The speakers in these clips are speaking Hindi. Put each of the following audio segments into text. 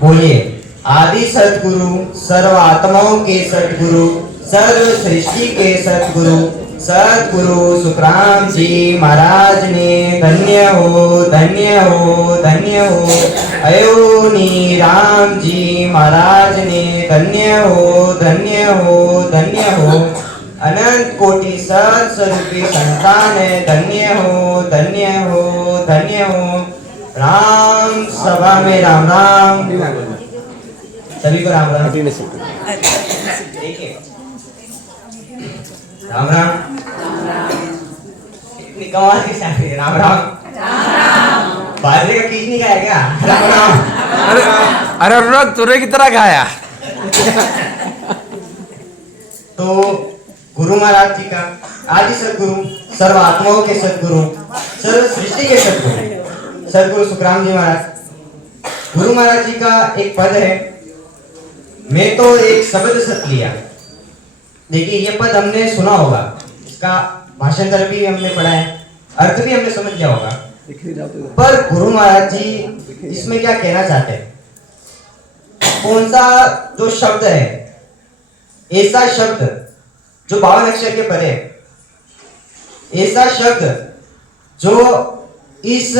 बोलिए। आदि सदगुरु, सर्व आत्माओं के सदगुरु, सर्व सृष्टि के सदगुरु, सदगुरु सुखराम जी महाराज ने धन्य हो, धन्य हो, धन्य हो। अयोनी राम जी महाराज ने धन्य हो, धन्य हो, धन्य हो। अनंत कोटि सत स्वरूपी संतान है, धन्य हो, धन्य हो, धन्य हो। राम सभा में राम राम, सभी को राम राम। देखिए, राम राम, इतनी कमाल की शादी, राम राम। बाजरे का कीच नहीं खाया क्या? राम राम। अरे अनुराग तुरे की तरह खाया। तो गुरु महाराज जी का, आदि सदगुरु, सर्व आत्माओं के सदगुरु, सर्व सृष्टि के सदगुरु, सदगुरु सुखराम जी महाराज। गुरु महाराज जी का एक पद है, मैं तो एक शब्द सत लिया। देखिए ये पद हमने सुना होगा, इसका भाषांतर भी हमने पढ़ा है, अर्थ भी हमने समझ लिया होगा। पर गुरु महाराज जी इसमें क्या कहना चाहते हैं? कौन सा जो शब्द है, ऐसा शब्द जो 52 अक्षर के पद है, ऐसा शब्द जो इस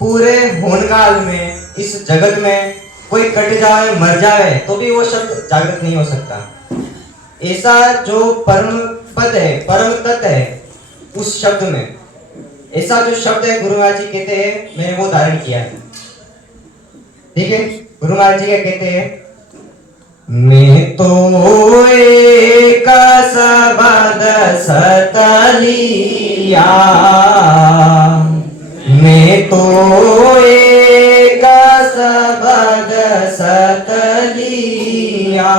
पूरे होनकाल में, इस जगत में कोई कट जाए, मर जाए तो भी वो शब्द जागृत नहीं हो सकता। ऐसा जो परम पद है, परम तत्व है उस शब्द में, ऐसा जो शब्द है गुरु महाराज जी कहते हैं मैंने वो धारण किया है। ठीक है, गुरु महाराज जी क्या कहते हैं? मैं तो एक शब्द सत लिया, मैं तो एक शब्द सत लिया,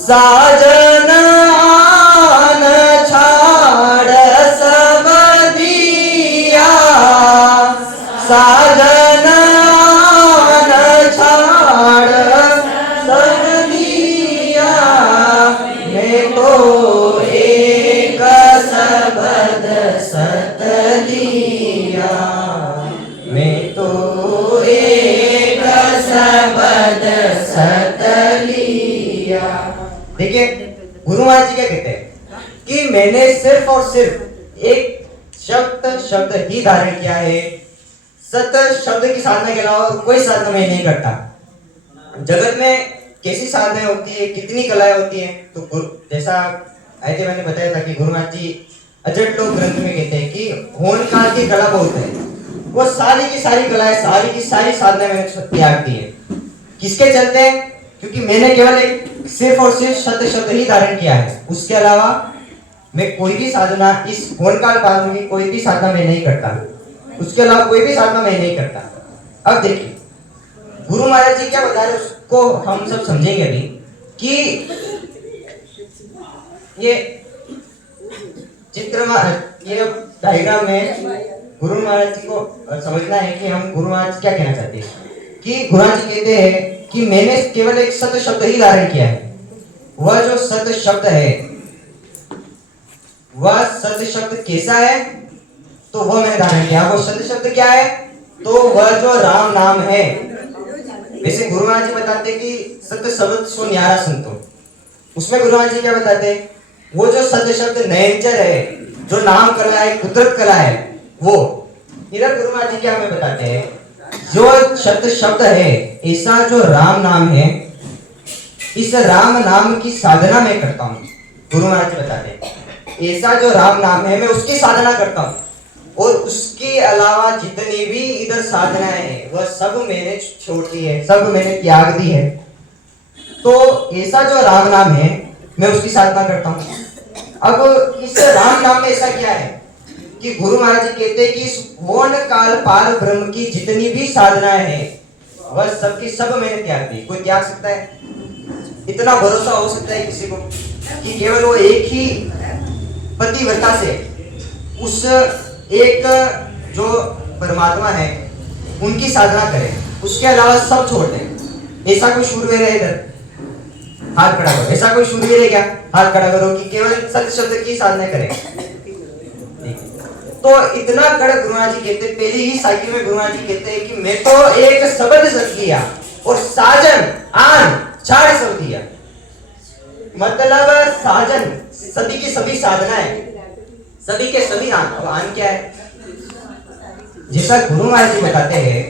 साजन आन छाड़ सब दिया, साजन आन छाड़ सब दिया, मैं तो एक शब्द सत लिया, मैं तो एक शब्द सत लिया। देखिए गुरु महाराज जी क्या कहते हैं कि मैंने सिर्फ और सिर्फ एक शब्द ही धारण किया है, सत शब्द की साधना के अलावा कोई साधना मैं नहीं करता। जगत में कैसी साधनाएं होती है, कितनी कलाएं होती हैं, तो जैसा आयते मैंने बताया था कि गुरु महाराज जी अजट लोक ग्रंथ में कहते हैं कि होन काल की कला बहुत है, वो सारी की सारी कलाएं, सारी की सारी साधनाएं मैंने त्याग दी है। किसके चलते हैं? क्योंकि मैंने केवल एक सिर्फ और सिर्फ सत्य शब्द ही धारण किया है, उसके अलावा मैं कोई भी साधना, इस होनकाल काल में कोई भी साधना मैं नहीं करता, उसके अलावा कोई भी साधना मैं नहीं करता। अब देखिए गुरु महाराज जी क्या बता रहे उसको हम सब समझेंगे अभी कि ये चित्र में, ये डायग्राम में गुरु महाराज जी को समझना है कि हम गुरु महाराज जी क्या कहना चाहते हैं। कि गुरु महाराज जी कहते हैं कि मैंने केवल एक सत्य शब्द ही धारण किया है। वह जो सत्य शब्द है, वह सत्य शब्द कैसा है तो वह मैंने धारण किया। वो सत्य शब्द क्या है? तो वह जो राम नाम है। वैसे गुरु महाराज जी बताते हैं कि सत्य शब्द सो न्यारा संतो, उसमें गुरु महाराज जी क्या बताते हैं? वो जो सत्य शब्द नयनचर है, जो नाम कला है, कुदरत कला है, वो इधर गुरु महाराज जी क्या हमें बताते हैं? जो सत्य शब्द है, ऐसा जो राम नाम है, इस राम नाम की साधना मैं करता हूँ। गुरु महाराज जी बताते हैं ऐसा जो राम नाम है मैं उसकी साधना करता हूँ, और उसके अलावा जितनी भी इधर साधनाएं हैं वह सब मैंने छोड़ दी है, सब मैंने त्याग दी है। तो ऐसा जो राम नाम है मैं उसकी साधना करता हूँ। अब इस राम नाम में ऐसा क्या है कि गुरु महाराज जी कहते हैं कि इस होन काल पार ब्रह्म की जितनी भी साधनाएं हैं वह सब की सब मैंने त्याग दी। कोई त्याग सकता है? इतना भरोसा हो सकता है किसी को कि केवल वो एक ही पतिव्रता से, उस एक जो परमात्मा है उनकी साधना करें, उसके अलावा सब छोड़ दें। ऐसा कोई शूरवीर है? इधर हाथ खड़ा करो। ऐसा कोई शूरवीर है क्या? हाथ खड़ा करो कि केवल सत्य शब्द की साधना करें। तो तो इतना कड़क गुरु महाराज जी कहते, पहले ही साइकिल में गुरु महाराज जी कहते हैं कि मैं तो एक शब्द सद किया और साजन आन छाड़ सब दिया। मतलब साजन सभी की सभी साधना है, सभी के सभी आन। अब आन क्या है? जैसा गुरु महाराज जी बताते हैं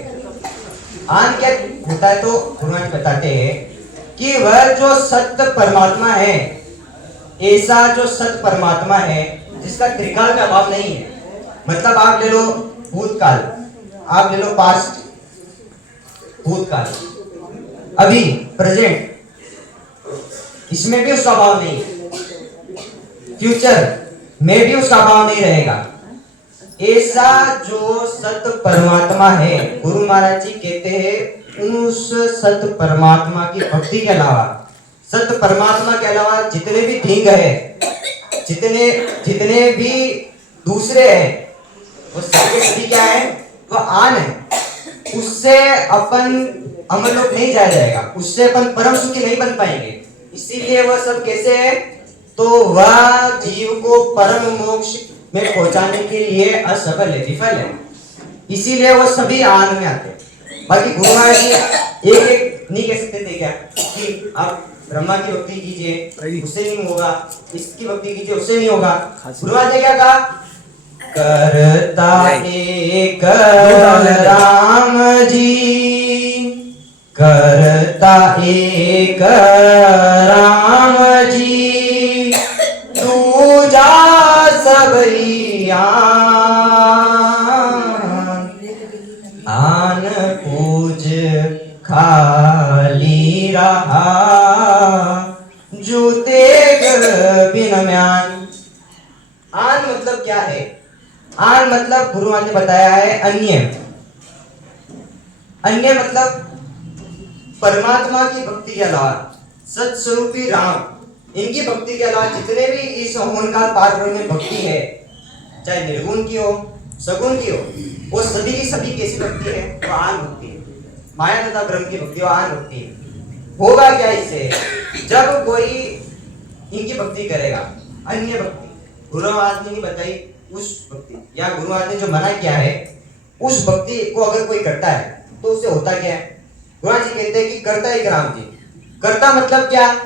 आन क्या होता है, तो गुरु महाराज जी बताते हैं कि वह जो सत्य परमात्मा है, ऐसा जो सत्य परमात्मा है जिसका त्रिकाल का अभाव नहीं है। मतलब आप ले लो भूतकाल, आप ले लो पास्ट, भूतकाल, अभी, प्रेजेंट, इसमें भी उसका अभाव नहीं है, फ्यूचर में भी उसका अभाव नहीं रहेगा। ऐसा जो सत्य परमात्मा है, गुरु महाराज जी कहते हैं उस सत्य परमात्मा की भक्ति के अलावा, सत्य परमात्मा के अलावा जितने भी थिंग है, जितने भी दूसरे हैं, वो सभी सभी क्या है? वो आन है। उससे अपन अमरलोक नहीं जाया जाएगा, उससे अपन परम सुखी नहीं बन पाएंगे। इसीलिए वह सब कैसे है? तो वह जीव को परम मोक्ष में पहुंचाने के लिए असफल है, विफल है। इसीलिए वो सभी आन में आते हैं। बाकी गुरु महाराज जी एक एक नहीं कह सकते थे क्या कि आप ब्रह्मा की भक्ति कीजिए उससे नहीं होगा, इसकी भक्ति कीजिए उससे नहीं होगा। गुरु महाराज ने क्या कहा? करता एक राम जी, करता एक राम जी, दूजा सबरी आन पूज खाली रहा, जो तेग बिन म्यान। आन मतलब क्या है? आन मतलब गुरु महाराज ने बताया है अन्य। अन्य मतलब परमात्मा की भक्ति के अलावा, सत्स्वरूपी राम, इनकी भक्ति के अलावा जितने भी इस होनकाल पार ब्रह्म में भक्ति है, चाहे निर्गुण की हो सगुण की हो, वो सभी की सभी कैसी भक्ति है? वो आन भक्ति है। माया तथा ब्रह्म की भक्ति वो आन भक्ति है। होगा क्या इससे? जब कोई इनकी भक्ति करेगा, अन्य भक्ति, गुरु महाराज ने नहीं बताई उस भक्ति, या गुरु महाराज ने जो मना किया है उस भक्ति को अगर कोई करता है तो उससे होता क्या है? गुरु महाराज जी कहते हैं कि करता एक राम जी। करता मतलब क्या?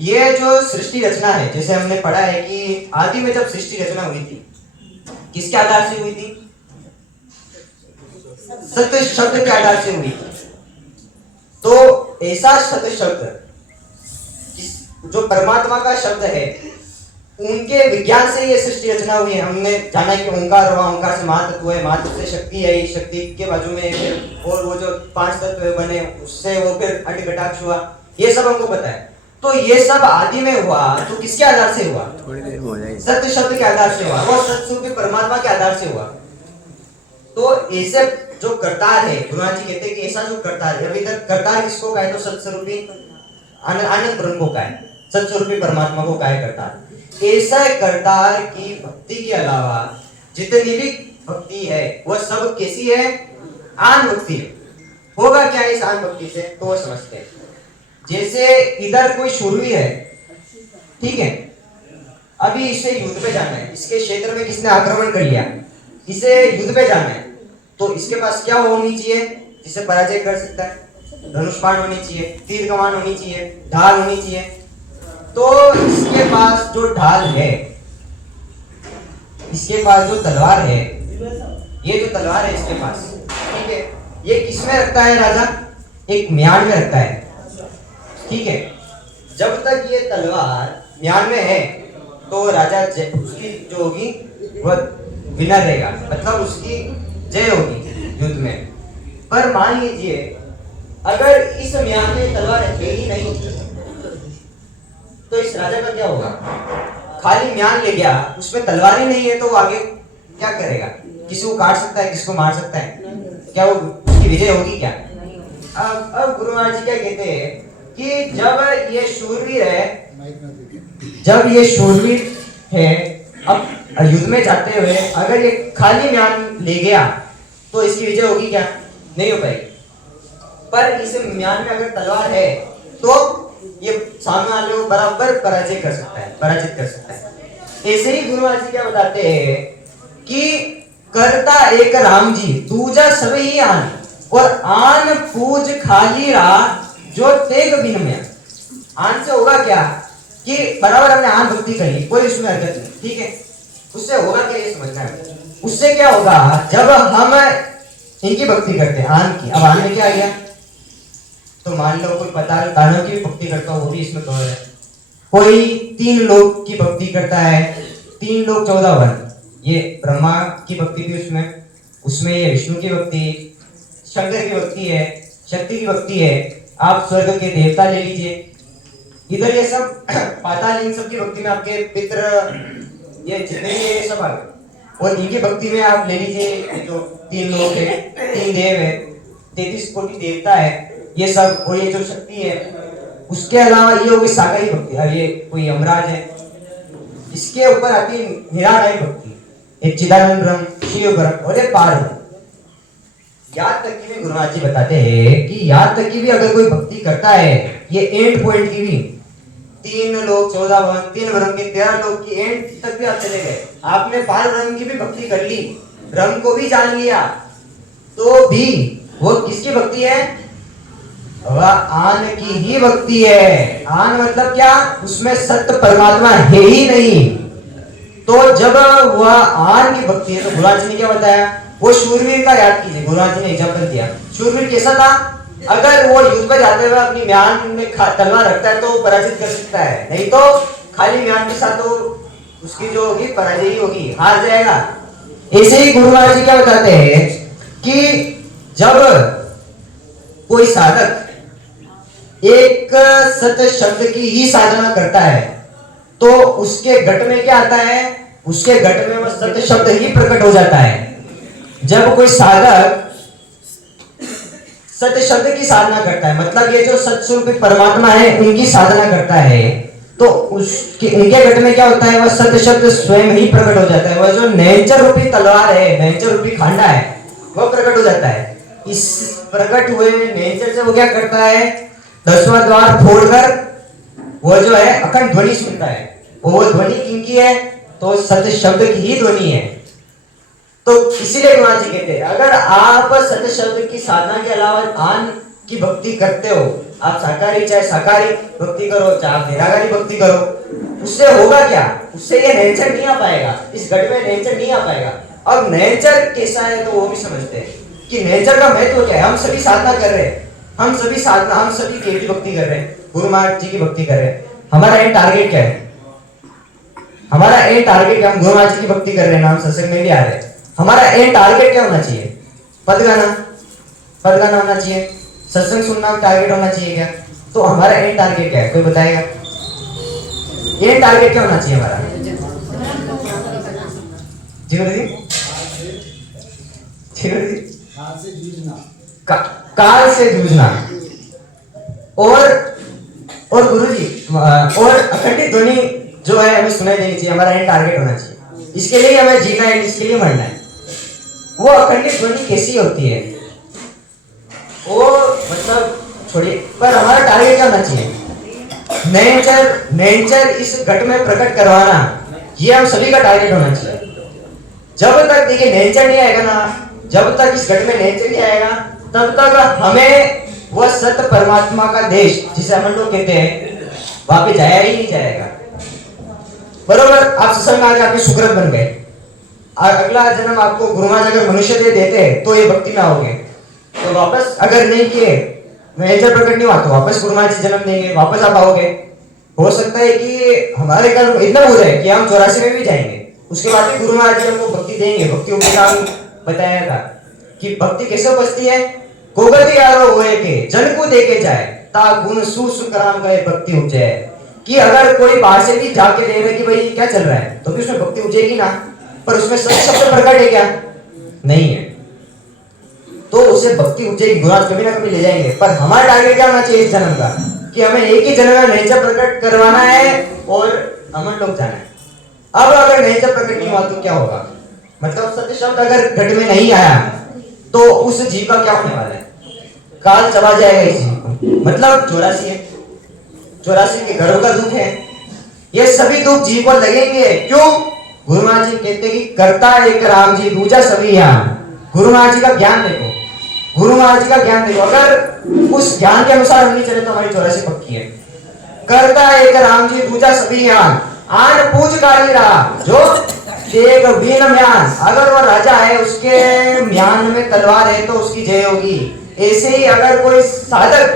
ये जो सृष्टि रचना है, जैसे हमने पढ़ा है कि आदि में जब सृष्टि रचना हुई थी, किसके आधार से हुई थी? सत्य शब्द के आधार से हुई थी। तो ऐसा सत्य शब्द जो परमात्मा का शब्द है, उनके विज्ञान से ये सृष्टि रचना हुई है। हमने जाना है कि ओंकार हुआ, ओंकार से महातत्व है, महातत्व से शक्ति है, शक्ति के बाजू में फिर और वो जो 5 तत्व बने उससे वो फिर अट घटाक्ष हुआ, ये सब हमको पता है। तो ये सब आदि में हुआ तो किसके आधार से हुआ? थोड़ी देर में हो जाएगी। सत्य शब्द के आधार से हुआ, वो सत्स्वरूपी परमात्मा के आधार से हुआ। तो ऐसे जो करतार है, गुरु महाराज जी कहते हैं कि ऐसा जो करतार है, अभी तक करतार किसको कहा है? तो सत्स्वरूपी आनंद ब्रह्म को कहा है, सत्स्वरूपी परमात्मा को कहा है करतार। ऐसा करतार की भक्ति के अलावा जितनी भी भक्ति है वह सब कैसी है? आन भक्ति है। होगा क्या इस आन भक्ति से? तो वो समझते हैं। जैसे इधर कोई शूरवीर है, ठीक है, अभी इसे युद्ध पे जाना है, इसके क्षेत्र में किसने आक्रमण कर लिया, इसे युद्ध पे जाना है, तो इसके पास क्या होनी चाहिए जिसे पराजय कर सकता है? धनुष बाण होनी चाहिए, तीर कमान होनी चाहिए, ढाल होनी चाहिए। तो इसके पास जो ढाल है, इसके पास जो तलवार है, ये जो तलवार है इसके पास, ठीक है, ये किसमें रखता है राजा? एक म्यान में रखता है, ठीक है। जब तक ये तलवार म्यान में है तो राजा उसकी जो होगी वह विनर रहेगा, मतलब उसकी जय होगी युद्ध में। पर मान लीजिए अगर इस म्यान में तलवार है ही नहीं तो इस राजा का क्या होगा? खाली म्यान ले गया, उसमें तलवार ही नहीं है, तो वो आगे क्या करेगा? किसी को काट सकता है, किसी को मार सकता है, क्या वो उसकी विजय होगी क्या? अब गुरु महाराज जी क्या कहते हैं कि जब ये शूरवीर है, जब ये शूरवीर है, अब युद्ध में जाते हुए अगर ये खाली म्यान ले गया तो इसकी विजय होगी क्या? नहीं हो पाएगी। पर इस म्यान में अगर तलवार है तो ये सामने वाले को बराबर पराजित कर सकता है। ऐसे ही गुरु महाराज जी क्या बताते हैं कि करता एक राम जी दूजा सब ही आन, और आन पूज खाली रहा जो तेग बिन में। आन से होगा क्या कि बराबर हमने आन भक्ति करी, कोई उसमें हरकत नहीं, ठीक है। उससे होगा क्या ये समझना है। उससे क्या होगा, जब हम इनकी भक्ति करते हैं आन की, अब आन में क्या आ गया, तो मान लो कोई दानव की भी भक्ति करता हो, वो भी इसमें कवर है। कोई 3 लोग की भक्ति करता है, 3 लोग 14 वन, ये ब्रह्मा की भक्ति भी उसमें ये विष्णु की भक्ति, शंकर की भक्ति है, शक्ति की भक्ति है। आप स्वर्ग के देवता ले लीजिए, इधर ये सब पाताल, इन सब की भक्ति में आपके पितृ, ये जितने भी ये सब आ गए। और इनकी भक्ति में आप ले लीजिए जो 3 लोग है, 3 देव है, 33 कोटि देवता है, ये सब, और ये जो शक्ति है। उसके अलावा ये होगी साकारी भक्ति, अब ये कोई यमराज है, इसके ऊपर आती है निरालय भक्ति, एक चिदानंद ब्रह्म, शिव ब्रह्म और एक पार ब्रह्म। याद तक की भी गुरु महाराज जी बताते हैं कि याद तक की भी अगर कोई भक्ति करता है, ये एंड पॉइंट की भी 3 लोग 14 वन, 3 ब्रह्म के 13 लोग की एंड तक भी आप चले गए, आपने पार ब्रह्म की भी भक्ति कर ली, ब्रह्म को भी जान लिया, तो भी वो किसकी भक्ति है, वह आन की ही भक्ति है। आन मतलब क्या, उसमें सत्य परमात्मा है ही नहीं। तो जब वह आन की भक्ति है, तो गुरुराज जी ने क्या बताया, वो शूरवीर का याद कीजिए, गुरुराज जी ने एग्जाम्पल दिया। शूरवीर कैसा था, अगर वो युद्ध में जाते हुए अपनी म्यान में तलवार रखता है तो पराजित कर सकता है, नहीं तो खाली म्यान के साथ तो उसकी जो होगी पराजय ही होगी, हार जाएगा। ऐसे ही गुरु महाराज जी क्या बताते हैं कि जब कोई साधक एक सत्य शब्द की ही साधना करता है, तो उसके घट में क्या आता है, उसके घट में वह सत्य शब्द ही प्रकट हो जाता है। जब कोई साधक सत्य शब्द की साधना करता है, मतलब ये जो सत्स्वरूप परमात्मा है उनकी साधना करता है, तो उसके उनके घट में क्या होता है, वह सत्य शब्द स्वयं ही प्रकट हो जाता है। वह जो नैंचर रूपी तलवार है, नैंचर रूपी खांडा है, वह प्रकट हो जाता है। इस प्रकट हुए नैंचर से वो क्या करता है, 10वां द्वार फोड़कर वो जो है अखंड ध्वनि सुनता है। वो ध्वनि किनकी है, तो सत्य शब्द की ही ध्वनि है। तो इसीलिए गुरुनाथ जी कहते हैं, अगर आप सत्य शब्द की साधना के अलावा आन की भक्ति करते हो, आप साकारी चाहे साकारी भक्ति करो, चाहे आप निराकारी भक्ति करो, उससे होगा क्या, उससे ये नैंचर नहीं आ पाएगा, इस गढ़ में नैंचर नहीं आ पाएगा। अब नैंचर कैसा है, तो वो भी समझते हैं कि नैंचर का महत्व क्या है। हम सभी साधना कर रहे हैं, हम सभी देव की भक्ति कर रहे हैं, गुरु महाराज जी की भक्ति कर रहे हैं। हमारा एंड टारगेट क्या है, हमारा एंड टारगेट, हम गुरु महाराज जी की भक्ति कर रहे हैं, हम सत्संग में भी आ रहे हैं, हमारा एंड टारगेट क्या होना चाहिए, पद गाना होना चाहिए, सत्संग सुनना टारगेट होना चाहिए क्या, तो हमारा एंड टारगेट क्या है, कोई बताएगा, एंड टारगेट क्या होना चाहिए हमारा, काल से जूझना और गुरुजी और अखंडित ध्वनि जो है हमें सुनाई देनी चाहिए, हमारा एंड टारगेट होना चाहिए। इसके लिए हमें जीना है, इसके लिए मरना है। वो अखंडित ध्वनि कैसी होती है, वो मतलब छोड़िए, पर हमारा टारगेट क्या होना चाहिए, नेचर इस घट में प्रकट करवाना, ये हम सभी का टारगेट होना चाहिए। जब तक देखिए नेचर नहीं आएगा ना, जब तक इस घट में नेचर नहीं आएगा, तब तक हमें वह सत्य परमात्मा का देश जिसे हम लोग कहते हैं वहां पे जाया ही नहीं जाएगा। बरोबर, आप सत्संग में आके आपके सुकृत बन गए, अगला जन्म आपको गुरु महाराज अगर मनुष्य दे देते हैं तो ये भक्ति में आओगे, तो वापस अगर नहीं किए, नेचर प्रकट नहीं हुआ, तो वापस गुरु महाराज जन्म देंगे, वापस आप आओगे। हो सकता है कि हमारे कर्म इतना हो जाए कि हम 84 में भी जाएंगे, उसके बाद भी गुरु महाराज हमको भक्ति देंगे। भक्ति उपदेश बताया था कि भक्ति कैसे उपजती है, गोगति यारो होए के जन को देके जाए, ता गुण सुसुकराम गए भक्ति उपजे। कि अगर कोई बाहर से भी जाके देख रहे कि भाई क्या चल रहा है, तो भी उसमें भक्ति उपजेगी ना, पर उसमें सत्य शब्द प्रकट है क्या, नहीं है, तो उसे भक्ति उपजेगी, गुरुराज कभी ना कभी ले जाएंगे। पर हमारा टारगेट क्या होना चाहिए इस जन्म का, कि हमें एक ही जन्म में नेचर प्रकट करवाना है और अमर लोग जाना है। अब अगर नेचर प्रकट नहीं हुआ तो क्या होगा, मतलब सत्य शब्द अगर घट में नहीं आया तो उस जीव का क्या होने वाला है, काल चला जाएगा इस जीव को। मतलब 84 है, 84 के घरों का दुख है, ये सभी दुख जीव को लगेंगे। क्यों, गुरु महाराज जी कहते कि करता एक राम जी दूजा सभी यान। गुरु महाराज जी का ज्ञान देखो, गुरु महाराज जी का ज्ञान देखो। अगर उस ज्ञान के अनुसार हम नहीं चले तो हमारी 84 पक्की है। करता एक राम जी दूजा सभी यान, आन पूज काली रहा जो तेग बीन म्यान। अगर वह राजा है, उसके म्यान में तलवार है तो उसकी जय होगी। ऐसे ही अगर कोई साधक,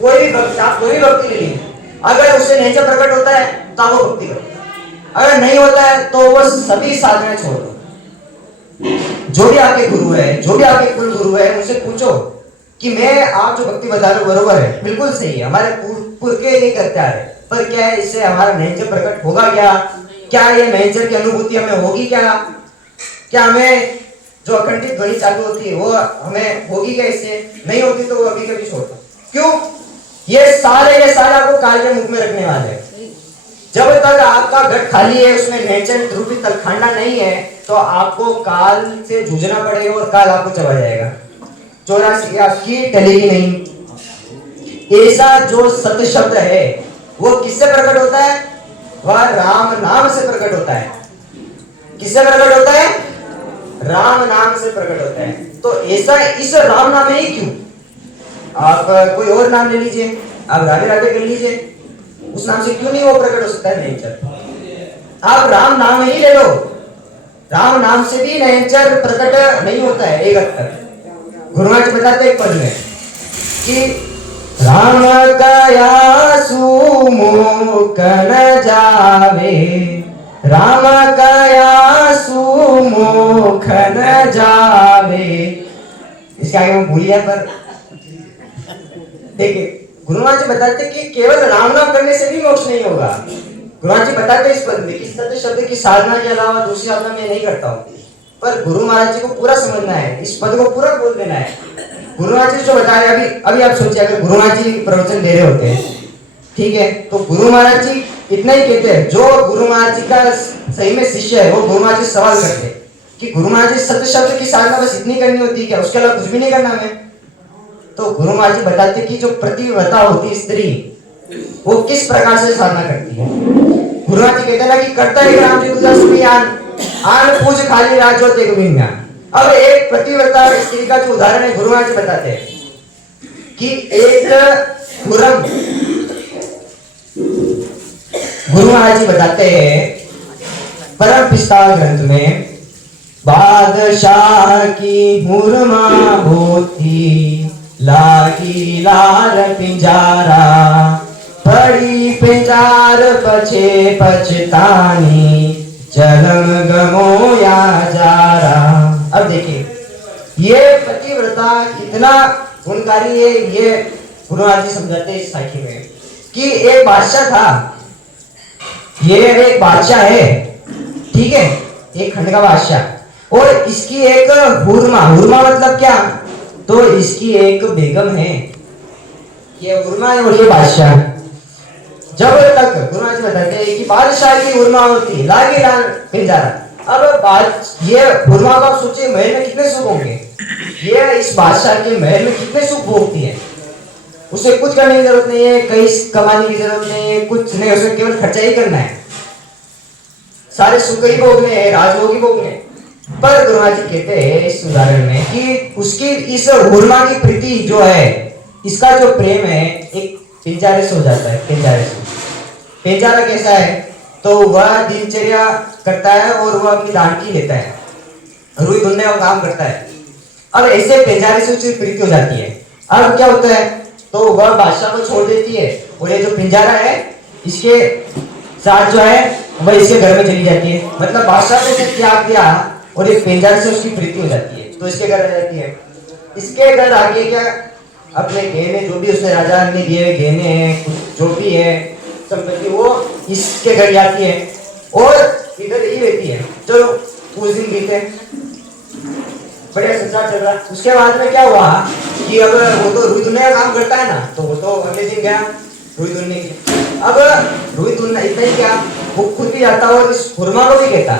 कोई भी भक्त, आप कोई भी भक्ति ले लीजिए, अगर उससे नेचर प्रकट होता है तो आप वो भक्ति करो, अगर नहीं होता है तो वो सभी साधनाएं छोड़ दो। जो भी आपके गुरु है, जो भी आपके कुल गुरु है, उनसे पूछो कि मैं आप जो भक्ति बता रहे हो बरोबर है, बिल्कुल सही है, हमारे पुरखे ये करते आ रहे, पर क्या है इससे हमारा नेचर प्रकट होगा क्या? क्या ये नेचर की अनुभूति हमें होगी क्या? क्या हमें जो अखंडित ध्वनि चालू होती है वो हमें होगी क्या? इससे नहीं होती तो वो अभी कभी छोड़ दो। क्यों? ये सारे के सारे आपको काल के मुख में रखने वाले हैं। जब तक आपका घट खाली है, उसमें नेचर रूपी तलखंडा नहीं है, तो आपको काल से जूझना पड़ेगा और काल आपको चबा जाएगा। 84 आपकी टलेगी नहीं। ऐसा जो सत्य शब्द है वो किससे प्रकट होता है? वह राम नाम से प्रकट होता है। किससे प्रकट होता है? राम नाम से प्रकट होता है। तो ऐसा इस राम नाम ही क्यों? आप कोई और नाम ले लीजिए, आप राधे राधे कर लीजिए, उस नाम से क्यों नहीं वो प्रकट हो सकता है नेचर? आप राम नाम ही ले लो, राम नाम से भी नेचर प्रकट नहीं होता है एक हद तक। गुरु महाराज बताते एक पद में कि राम कया सुमुख न जावे, राम कया सुमुख न जावे। इसके आगे मैं भूलिया, पर देखिए गुरु महाराज जी बताते कि केवल राम नाम करने से भी मोक्ष नहीं होगा। गुरु महाराज जी बताते इस पद में कि सत्य शब्द की साधना के अलावा दूसरी साधना मैं नहीं करता हूँ, पर गुरु महाराज जी को पूरा समझना है, इस पद को पूरा बोल देना है। गुरु महाराज जी जो बता रहे अभी आप सोचिए, अगर गुरु महाराज जी प्रवचन दे रहे होते हैं, ठीक है, तो गुरु महाराज जी इतना ही कहते हैं, जो गुरु महाराज जी का सही में शिष्य है वो गुरु महाराज जी सवाल करते कि गुरु महाराज जी सत्य शब्द की साधना बस इतनी करनी होती है क्या? उसके अलावा कुछ भी नहीं करना हमें? तो गुरु महाराज जी बताते कि जो प्रतिव्रता होती स्त्री वो किस प्रकार से साधना करती है। गुरु महाराज जी कहते हैं ना कि करता है राम जी दूजा सभी यान, आन पूज खाली राजो तेग बीन म्यान। अब एक प्रतिव्रता स्त्री का जो उदाहरण है गुरु महाराज जी बताते हैं कि एक खुरम, गुरु महाराज जी बताते हैं परम पिस्ता ग्रंथ में, बादशाह की हुरमा होती लागी लार पिंजारा, पड़ी पिंजार पछे पछतानी, जलम गमो या जारा। अब देखिए ये पतिव्रता कितना गुणकारी है, ये गुरु महाराज जी समझाते हैं इस साखी में कि एक बादशाह था, ये एक बादशाह है, ठीक है, एक खंड का बादशाह, और इसकी एक हुरमा, हुरमा मतलब क्या? तो इसकी एक बेगम है, ये हुरमा है और ये बादशाह। जब तक गुरु महाराज बताते हैं कि बादशाह की हुरमा होती लागी लाल पिंजारा। अब ये हुरमा का सोचिए महल में कितने सुख होंगे, ये इस बादशाह के महल में कितने सुख भोगती है, उसे कुछ करने की जरूरत नहीं है, कहीं कमाने की जरूरत नहीं है, कुछ नहीं, उसे केवल खर्चा ही करना है, सारे सुख ही भोगने हैं, राजभोग ही भोगने। पर गुरु महाराज जी कहते हैं इस उदाहरण में कि उसकी इस हुरमा की प्रीति जो है, इसका जो प्रेम है एक पिंजारे से हो जाता है। पिंजारे से, पिंजारा कैसा है? तो वह दिनचर्या करता है और वह अपनी दांडी लेता है, रुई धुलने का काम करता है। अब ऐसे पिंजारे से उसकी प्रीति हो जाती है। अब क्या होता है? तो वह बादशाह को छोड़ देती है और ये जो पिंजारा है इसके साथ जो है वह इसके घर में चली जाती है। मतलब बादशाह को उसने त्याग दिया और एक पिंजारे से उसकी प्रीति हो जाती है, तो इसके घर आ जाती है। इसके घर आगे क्या, अपने गहने जो भी उसने राजा ने दिए गहने हैं, जो भी है संपत्ति, वो इसके घर जाती है और इधर ही रहती है। चलो कुछ दिन बीते, बढ़िया संसार चल रहा। उसके बाद में क्या हुआ कि अब वो तो रुई धुलने का काम करता है ना, तो वो तो अगले दिन गया रुई धुलने के लिए। अब रुई धुलना इतना ही क्या, वो खुद भी जाता और इस हुरमा को भी कहता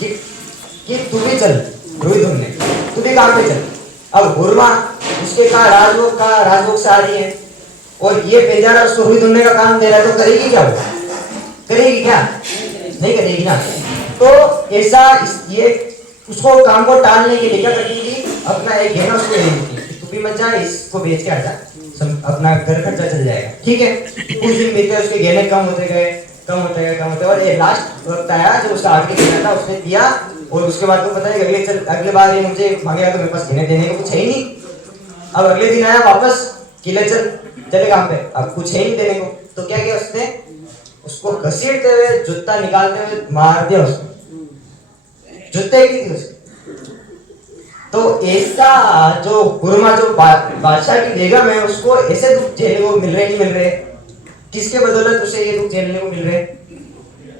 कि तू भी चल रुई धुलने, तू भी काम पे चल। अब हुरमा उसके का राजभोग से आ रही है और ये बेचारा उसको रुई धुलने का काम दे रहा है, तो करेगी क्या? वो करेगी क्या? नहीं करेगी ना। तो ऐसा ये उसको काम को टालने के लिए क्या करती थी, अपना एक गहना उसको दे देती थी, तू भी मत जा, इसको बेच के आ जा, अपना घर खर्चा चल जाएगा, ठीक है। कुछ दिन बीते, उसके गहने कम होते गए और ये लास्ट वक्त आया जब उसका आखिरी गहना था, उसने दिया। और उसके बाद तो पता है अगले बार ये मुझे मांगेगा तो मेरे पास गहने देने को कुछ है ही नहीं। अब अगले दिन आया वापस, किले चले काम पे, अब कुछ है नहीं देने को। तो क्या किया उसने, उसको घसीटते हुए, जूता निकालते हुए मार दिया उसको, जूते की थी उसको। तो ऐसा जो गुरुमा जो बादशाह की बेगम है, उसको ऐसे दुख झेलने को मिल रहे। किसके बदौलत उसे ये दुख झेलने को मिल रहे,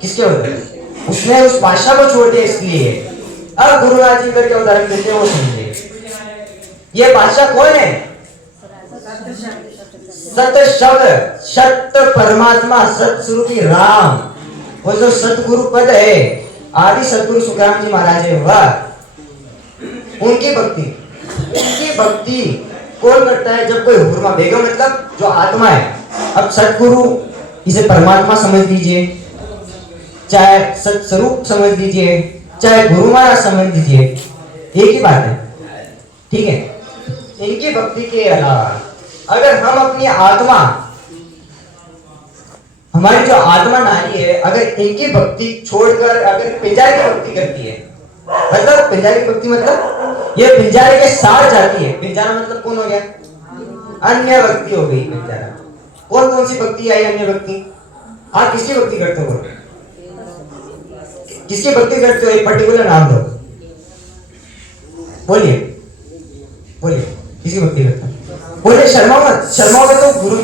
किसके बदौलत? उसने उस बादशाह को छोड़ दिया इसलिए। अब गुरुनाथ जी क्या उदाहरण देते हैं वो समझिए। ये बादशाह कौन है? सत्य शब्द, सत्य परमात्मा, सत स्वरूपी राम। वो जो सतगुरु पद है, आदि सतगुरु सुखराम जी महाराज है, वह उनकी भक्ति कौन करता है? जब कोई हुरमा बेगम, मतलब जो आत्मा है। अब सतगुरु इसे परमात्मा समझ लीजिए, चाहे सत्स्वरूप समझ लीजिए, चाहे गुरु महाराज समझ लीजिए, एक ही बात है, ठीक है। इनकी भक्ति के अलावा अगर हम अपनी आत्मा, हमारी जो आत्मा नारी है, अगर इनकी भक्ति छोड़कर अगर पिंजारी की भक्ति करती है, मतलब पिंजारी की भक्ति मतलब ये पिंजारे के साथ जाती है। पिंजारा मतलब कौन हो गया? अन्य भक्ति हो गई पिंजारा। कौन सी भक्ति आई? अन्य भक्ति। आप किसकी भक्ति करते हो? किसकी भक्ति करते हो? एक पर्टिकुलर नाम दो, बोलिए किसकी भक्ति करते हो? बोले शर्माओ मत तो गुरु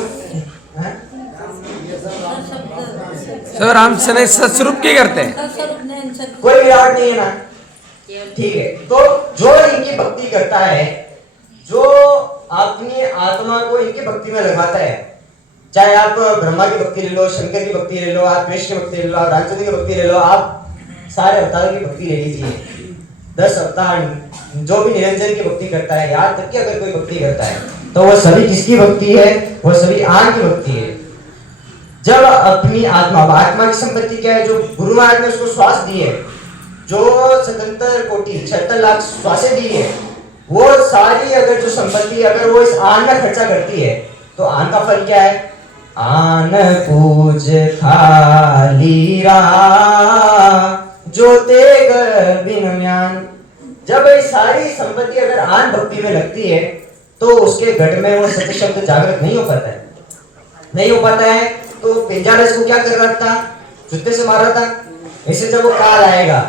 सर राम से सत्स्वरूप की करते हैं, कोई विराट नहीं है ना, ठीक है। तो जो इनकी भक्ति करता है, जो अपनी आत्मा को इनकी भक्ति में लगाता है, चाहे आप ब्रह्मा की भक्ति ले लो, शंकर की भक्ति ले लो, आप कृष्ण की भक्ति ले लो, आप रामचंद्र की भक्ति ले लो, आप सारे अवतारों की भक्ति ले लीजिए, 10 अवतार जो भी निरंजन की भक्ति करता है, यहाँ तक कि अगर कोई भक्ति करता है तो वह सभी किसकी भक्ति है? वह सभी आन की भक्ति है। जब अपनी आत्मा की संपत्ति क्या है? जो गुरु महाराज ने उसको श्वास दी है, जो 77 लाख श्वासें दी है, वो सारी अगर जो संपत्ति अगर वो इस आन में खर्चा करती है, तो आन का फल क्या है? आन पूज खाली जो तेग बिन म्यान। जब ये सारी संपत्ति अगर आन भक्ति में लगती है, तो उसके घट में वो सत्य शब्द जागृत नहीं हो पाता है। तो पिंजारा इसको क्या कर रहा था? जूते से मार रहा था। ऐसे जब वो काल आएगा,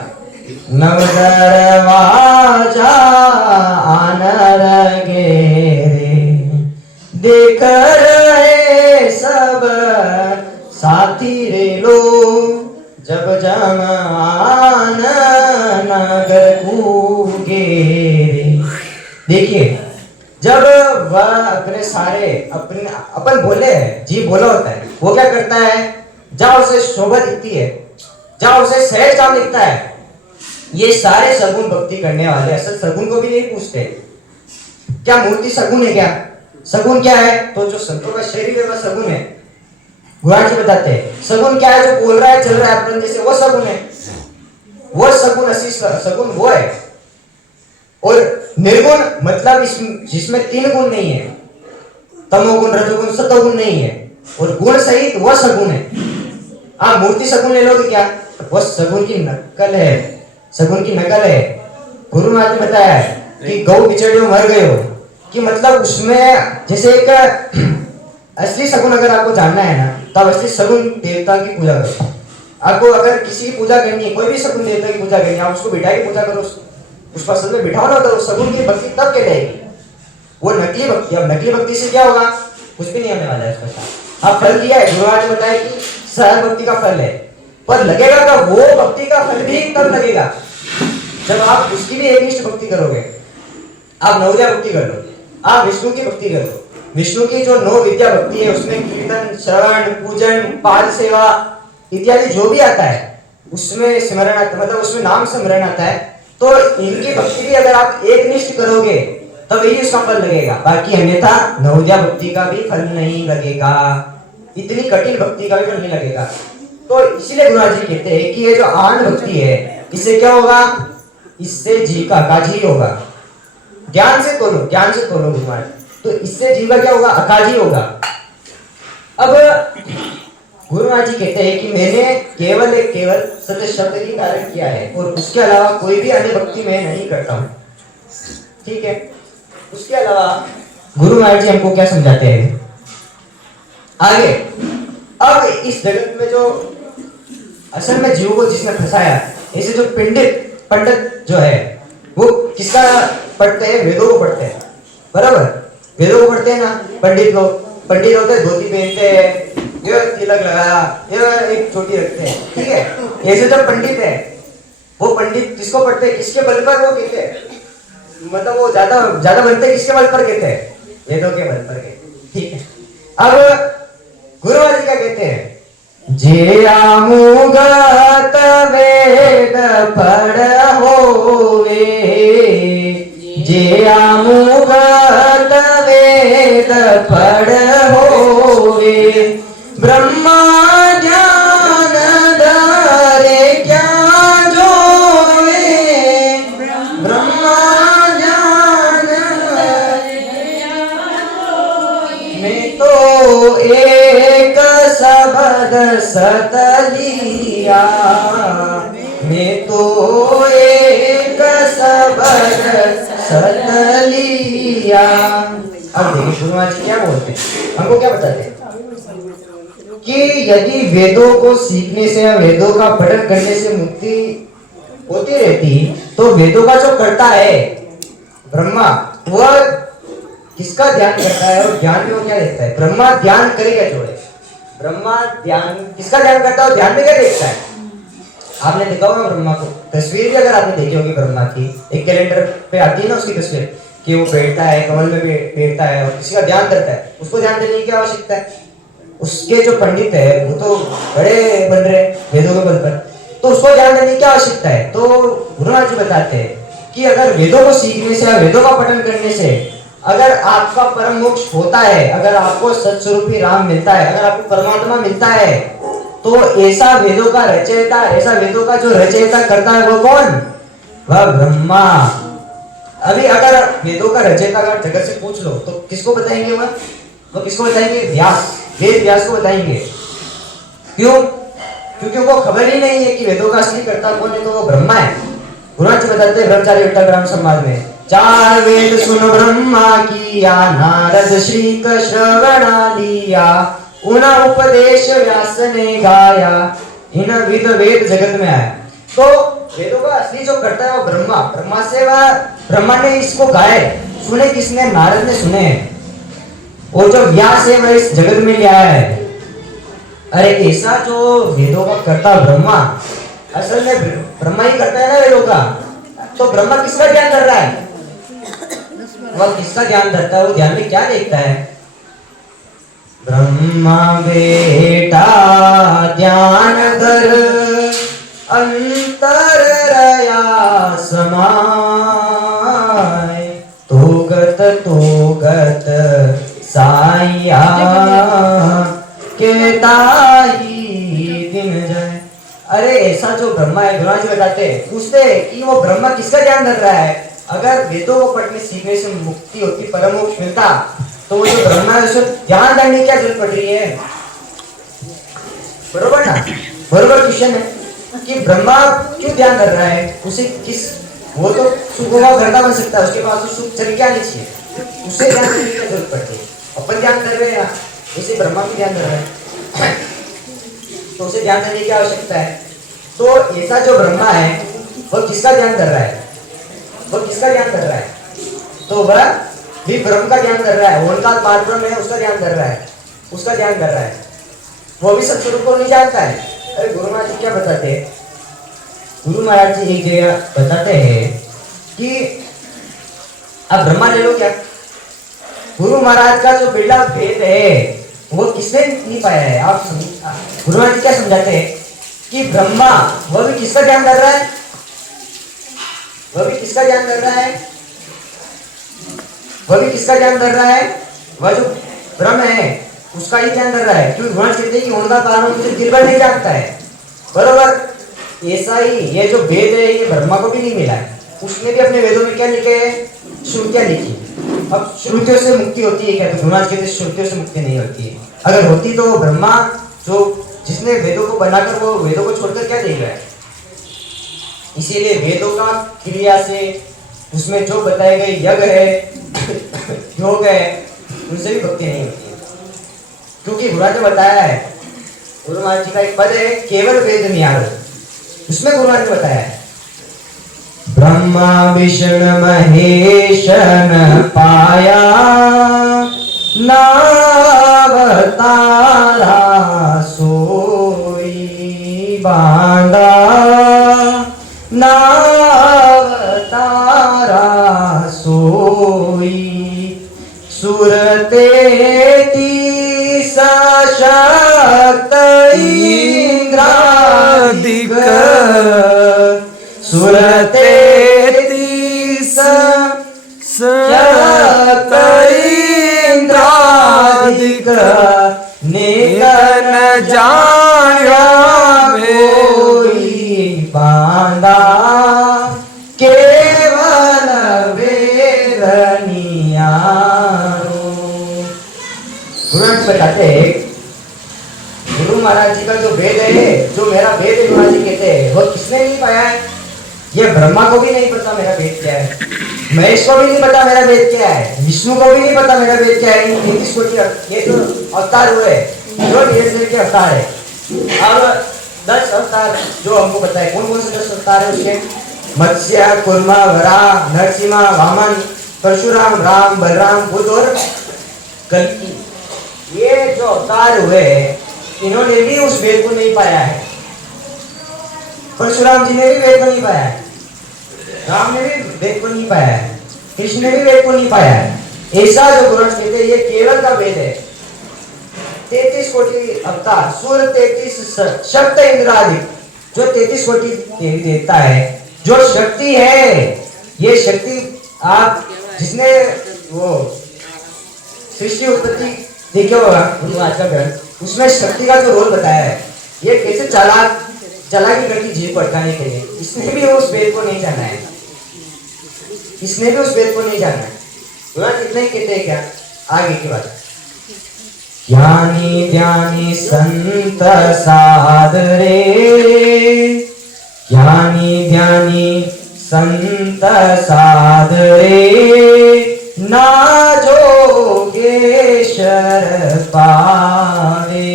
नव दरवाजा आनर गे देख रहे सब साथी रे लो, जब जम आन नगर कूगे। देखिए, जब वह अपने सारे अपन बोले जी बोला होता है, वो क्या करता है? जहां उसे शोभा दिखती है, जहां उसे सहज काम दिखता है, ये सारे सगुन भक्ति करने वाले असल सगुन को भी नहीं पूछते। क्या मूर्ति सगुन है? क्या सगुन क्या है? तो जो संतों का शरीर है वह सगुन है। गुरु जी बताते हैं सगुन क्या है? जो बोल रहा है, चल रहा है अपन जैसे, वो सगुन है। वो सगुन असली सगुन वो है। और निर्गुण मतलब जिसमें 3 गुण नहीं है, तमोगुण, रजोगुण, सतोगुण नहीं है, और गुण सहित वह सगुन है। आप मूर्ति सगुन ले लोगे क्या? वह सगुन की नकल है। गुरु महाराज ने बताया है कि गौ बिछड़े मर गए हो, कि मतलब उसमें जैसे एक असली सगुन अगर आपको जानना है ना, तो आप असली सगुन देवता की पूजा करो। आपको अगर किसी की पूजा करनी है, कोई भी सगुन देवता की पूजा करनी है, आप उसको बिठा के पूजा करो, उसको असल में बिठाओ ना, तो सगुन की भक्ति तब कहलाएगी। वो नकली भक्ति, अब नकली भक्ति से क्या होगा? कुछ भी नहीं होने वाला है उसका साथ। अब फल दिया है, गुरु महाराज ने बताया कि सरल भक्ति का फल है, पर लगेगा का वो भक्ति का फल भी तब लगेगा जब आप उसकी भी एकनिष्ठ भक्ति करोगे। आप नवोदया भक्ति कर लो, आप विष्णु की भक्ति कर लो। विष्णु की जो 9 विद्या भक्ति है, उसमें कीर्तन, श्रवण, पूजन, पाद सेवा इत्यादि जो भी आता है, उसमें स्मरण आता, मतलब उसमें नाम स्मरण आता है। तो इनकी भक्ति भी अगर आप एकनिष्ठ करोगे तब यही उसका फल लगेगा, बाकी अन्यथा नवोदया भक्ति का भी फल नहीं लगेगा, इतनी कठिन भक्ति का भी फल नहीं लगेगा। तो इसीलिए गुरुजी कहते हैं कि ये जो आन भक्ति है, इससे क्या होगा? इससे जी का अकाजी होगा। ध्यान से तोलो गुरु महाराज। तो इससे जी का क्या होगा? अकाजी होगा। अब गुरु महाराज जी कहते हैं कि मैंने केवल सत्य शब्द ही धारण किया है और उसके अलावा कोई भी अन्य भक्ति मैं नहीं करता हूं। ठीक है। उसके अलावा गुरु महाराज जी हमको क्या समझाते हैं आगे? अब इस जगत में जो असल में जीव को जिसने फंसाया, ऐसे जो पंडित जो है वो किसका पढ़ते हैं? वेदों को पढ़ते हैं, बराबर? वेदों को पढ़ते हैं ना पंडित लोग। पंडित होते हैं, धोती पहनते हैं, ये तिलक लगाया, ये एक चोटी रखते हैं, ठीक है। ऐसे जो पंडित है वो पंडित किसको पढ़ते हैं? किसके बल पर वो कहते हैं? मतलब वो ज्यादा बनते किसके बल पर कहते हैं? वेदों के बल पर कहते, ठीक है। अब गुरु महाराज क्या कहते हैं? जे आमुगत वेद पढ़ होवे, जे आमुगत वेद पढ़ होवे, ब्रह्मा ज्ञान धरे क्या जोवे, ब्रह्मा ज्ञान में तो एक शब्द सत लिया, मैं तो एक शब्द सत लिया। अब देखिए गुरु महाराज जी क्या बोलते हैं, हमको क्या बताते हैं कि यदि वेदों को सीखने से या वेदों का पठन करने से मुक्ति होती रहती, तो वेदों का जो करता है ब्रह्मा, वह किसका ध्यान करता है और ध्यान में वो क्या देखता है? ब्रह्मा ध्यान करेगा जोड़े। ब्रह्मा ध्यान किसका ध्यान करता है और ध्यान में क्या देखता है? आपने देखा होगा ब्रह्मा को, तस्वीर भी अगर आपने देखी होगी ब्रह्मा की, एक कैलेंडर पे आती है ना उसकी तस्वीर, कि वो बैठता है, कमल में बैठता है और किसी का ध्यान करता है। उसको ध्यान देने की क्या आवश्यकता है? उसके जो पंडित है वो तो बड़े बन रहे वेदों के बल पर, तो उसको ध्यान देने की क्या आवश्यकता है? तो गुरु महाराज जी बताते हैं कि अगर वेदों को सीखने से या वेदों का पठन करने से अगर आपका परम मोक्ष होता है, अगर आपको सत्स्वरूपी राम मिलता है, अगर आपको परमात्मा मिलता है, तो ऐसा वेदों का रचयिता, ऐसा वेदों का जो रचयिता करता है वो कौन? वह ब्रह्मा। अभी अगर वेदों का रचयिता अगर जगत से पूछ लो तो किसको बताएंगे? वो किसको बताएंगे? व्यास, वेद व्यास को बताएंगे। क्यों? क्योंकि वो खबर ही नहीं है कि वेदों का असली कर्ता कौन है, तो वो ब्रह्मा है। गुरु महाराज जी बताते हैं ब्रह्मचारी विठ्ठल ग्राम समाज में, चार वेद सुन ब्रह्मा किया, नारद श्री का श्रवणा लिया, उना उपदेश व्यास ने गाया, इन विद वेद जगत में आया। तो वेदों का असली जो करता है वो ब्रह्मा से वह ब्रह्मा ने इसको गाए, सुने किसने? नारद ने सुने। और जो व्यास है वह इस जगत में ले आया है। अरे ऐसा जो वेदों का करता ब्रह्मा, असल में ब्रह्मा ही करता है ना वेदों का, तो ब्रह्मा किसका ध्यान कर रहा है? वह किसका ध्यान करता है? वो ध्यान में क्या देखता है? ब्रह्मा बेटा ध्यान धर, अंतर रया समाय, तो गत साया के ताई दिन जाए। अरे ऐसा जो ब्रह्मा है, गुरु जी बताते हैं, पूछते हैं कि वो ब्रह्मा किसका ध्यान धर रहा है? अगर वेदों को पढ़ने सीखने से मुक्ति होती, परम मोक्ष मिलता, तो वो जो ब्रह्मा है उसको ध्यान देने की क्या जरूरत पड़ रही है? बरोबर ना? बरोबर क्वेश्चन है कि ब्रह्मा क्यों ध्यान कर रहा है? उसे किस, वो तो सुखों का घरता बन सकता है, उसके पास तो सुख चल क्या नहीं चाहिए, उसे ध्यान देने की जरूरत पड़ती है। अपन ध्यान कर रहे हैं, उसे ब्रह्मा भी ध्यान कर रहा है, तो उसे ध्यान देने की आवश्यकता है। तो ऐसा जो ब्रह्मा है वो किसका ध्यान कर रहा है? वो किसका ध्यान कर रहा है? तो वह भी ब्रह्म का ध्यान कर रहा है, ओंकार परब्रह्म है उसका ध्यान कर रहा है, उसका ध्यान कर रहा है। वो भी सत्स्वरूप को नहीं जानता है। अरे गुरु महाराज जी क्या बताते हैं? गुरु महाराज जी एक जगह बताते हैं कि अब ब्रह्मा ले लो क्या, गुरु महाराज का जो बिल्डा भेद है वो किसने नहीं पाया है? आप गुरु महाराज जी क्या समझाते हैं कि ब्रह्मा वह भी किसका ध्यान कर रहा है? वह भी किसका ध्यान कर रहा है? वह भी किसका ध्यान कर रहा है? वह जो ब्रह्म है उसका ही ध्यान कर रहा है। क्योंकि गुरु महाराज कहते हैं कि ओंकार परब्रह्म मुझे गिरकर नहीं जानता है, बरोबर? ऐसा ही ये जो वेद है ये ब्रह्मा को भी नहीं मिला है। उसने भी अपने वेदों में क्या लिखे है? श्रुतियां लिखी। अब श्रुतियों से मुक्ति होती है क्या? तो गुरुनाथ कहते हैं श्रुतियों से मुक्ति नहीं होती है। अगर होती तो ब्रह्मा जो जिसने वेदों को बनाकर वो वेदों को छोड़कर क्या देख रहा है? इसीलिए वेदों का क्रिया से उसमें जो बताए गए यज्ञ है योग है उनसे भी भक्ति नहीं होती है। क्योंकि गुरुनाथ ने बताया है, गुरु महाराज जी का एक पद है केवल वेद निहारो, उसमें गुरुनाथ ने बताया है ब्रह्मा विष्णु महेशन पाया नावतारा सोई बांधा नावतारा सोई सुरते सशक्त इंद्रादिक सुरते सशक्त इंद्रादिक निकन जाण्या कोई बांधा केवल वेद निहारो। गुरुनाथ बताते हैं गुरु महाराज जी का जो वेद है, जो मेरा वेद है, महाराज जी कहते हैं वो किसने नहीं पाया है? ये ब्रह्मा को भी नहीं पता मेरा वेद क्या है, महेश को भी नहीं पता मेरा वेद क्या है, विष्णु को भी नहीं पता मेरा वेद क्या है। ये तो अवतार हुए जो धीरे के अवतार है। अब 10 अवतार जो हमको पता है, कौन कौन से 10 अवतार है उसके? मत्स्य, कुर्मा, वराह, नरसिम्हा, वामन, परशुराम, राम, बलराम, बुद्ध और कल्कि। ये जो अवतार हुए इन्होंने भी उस वेद को नहीं पाया है। परशुराम जी ने भी वेद को नहीं पाया है, राम ने भी वेद को नहीं पाया है, कृष्ण ने भी वेद को नहीं पाया है। ऐसा जो गुरुनाथ कहते हैं ये केवल का वेद है। 33 कोटि अवतार, सूर्य 33 शब्द इंद्रादि, जो 33 कोटि देवी देवता है, जो शक्ति है, ये शक्ति आप जिसने वो सृष्टि उत्पत्ति देखे होगा आज का ग्रंथ, उसमें शक्ति का जो रोल बताया है, ये कैसे चालाकी करती जीव को अटकाने के लिए, इसने भी उस वेद को नहीं जाना है, इसने भी उस वेद को नहीं जाना है। गुरुनाथ इतना ही कहते हैं क्या? आगे की बात, ज्ञानी ध्यानी संत साधरे, ज्ञानी ध्यानी संत साधरे, ना जोगेश्वर पावे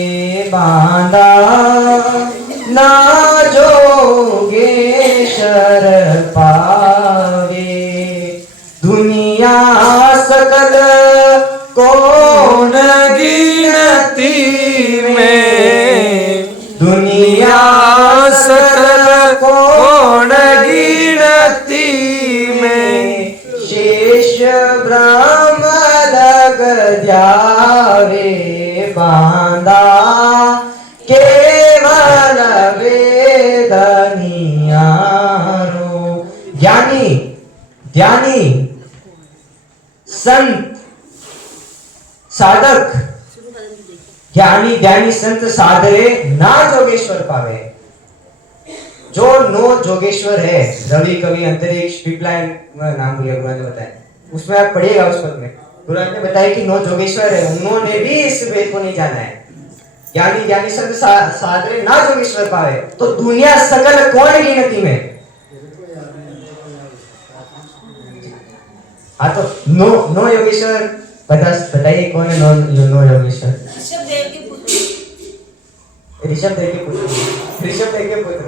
बांधा, ना जोगेश्वर पावे। दुनिया सकल कौन गिनती में, दुनिया सकल कौन गिनती में, शेष ब्रह्म लग जावे बांधा, केवल वेद निहारो। ज्ञानी ध्यानी संत साधक, ज्ञानी ध्यानी संत साधरे ना जोगेश्वर पावे। जो 9 जोगेश्वर है, रवि, कवि, अंतरिक्ष, पिपलाइन, नाम भैया गुरुनाथ ने बताया, उसमें आप पढ़िएगा उस पद में गुरुनाथ ने बताया कि 9 जोगेश्वर है, उन्होंने भी इस वेद को नहीं जाना है। ज्ञानी ध्यानी संत साधरे ना जोगेश्वर पावे, तो दुनिया सकल कौन गिनती में। हाँ तो 9 योगेश्वर बताइए कौन है 9 योगेश्वर? ऋषभ देव के पुत्र, ऋषभ देव के पुत्र।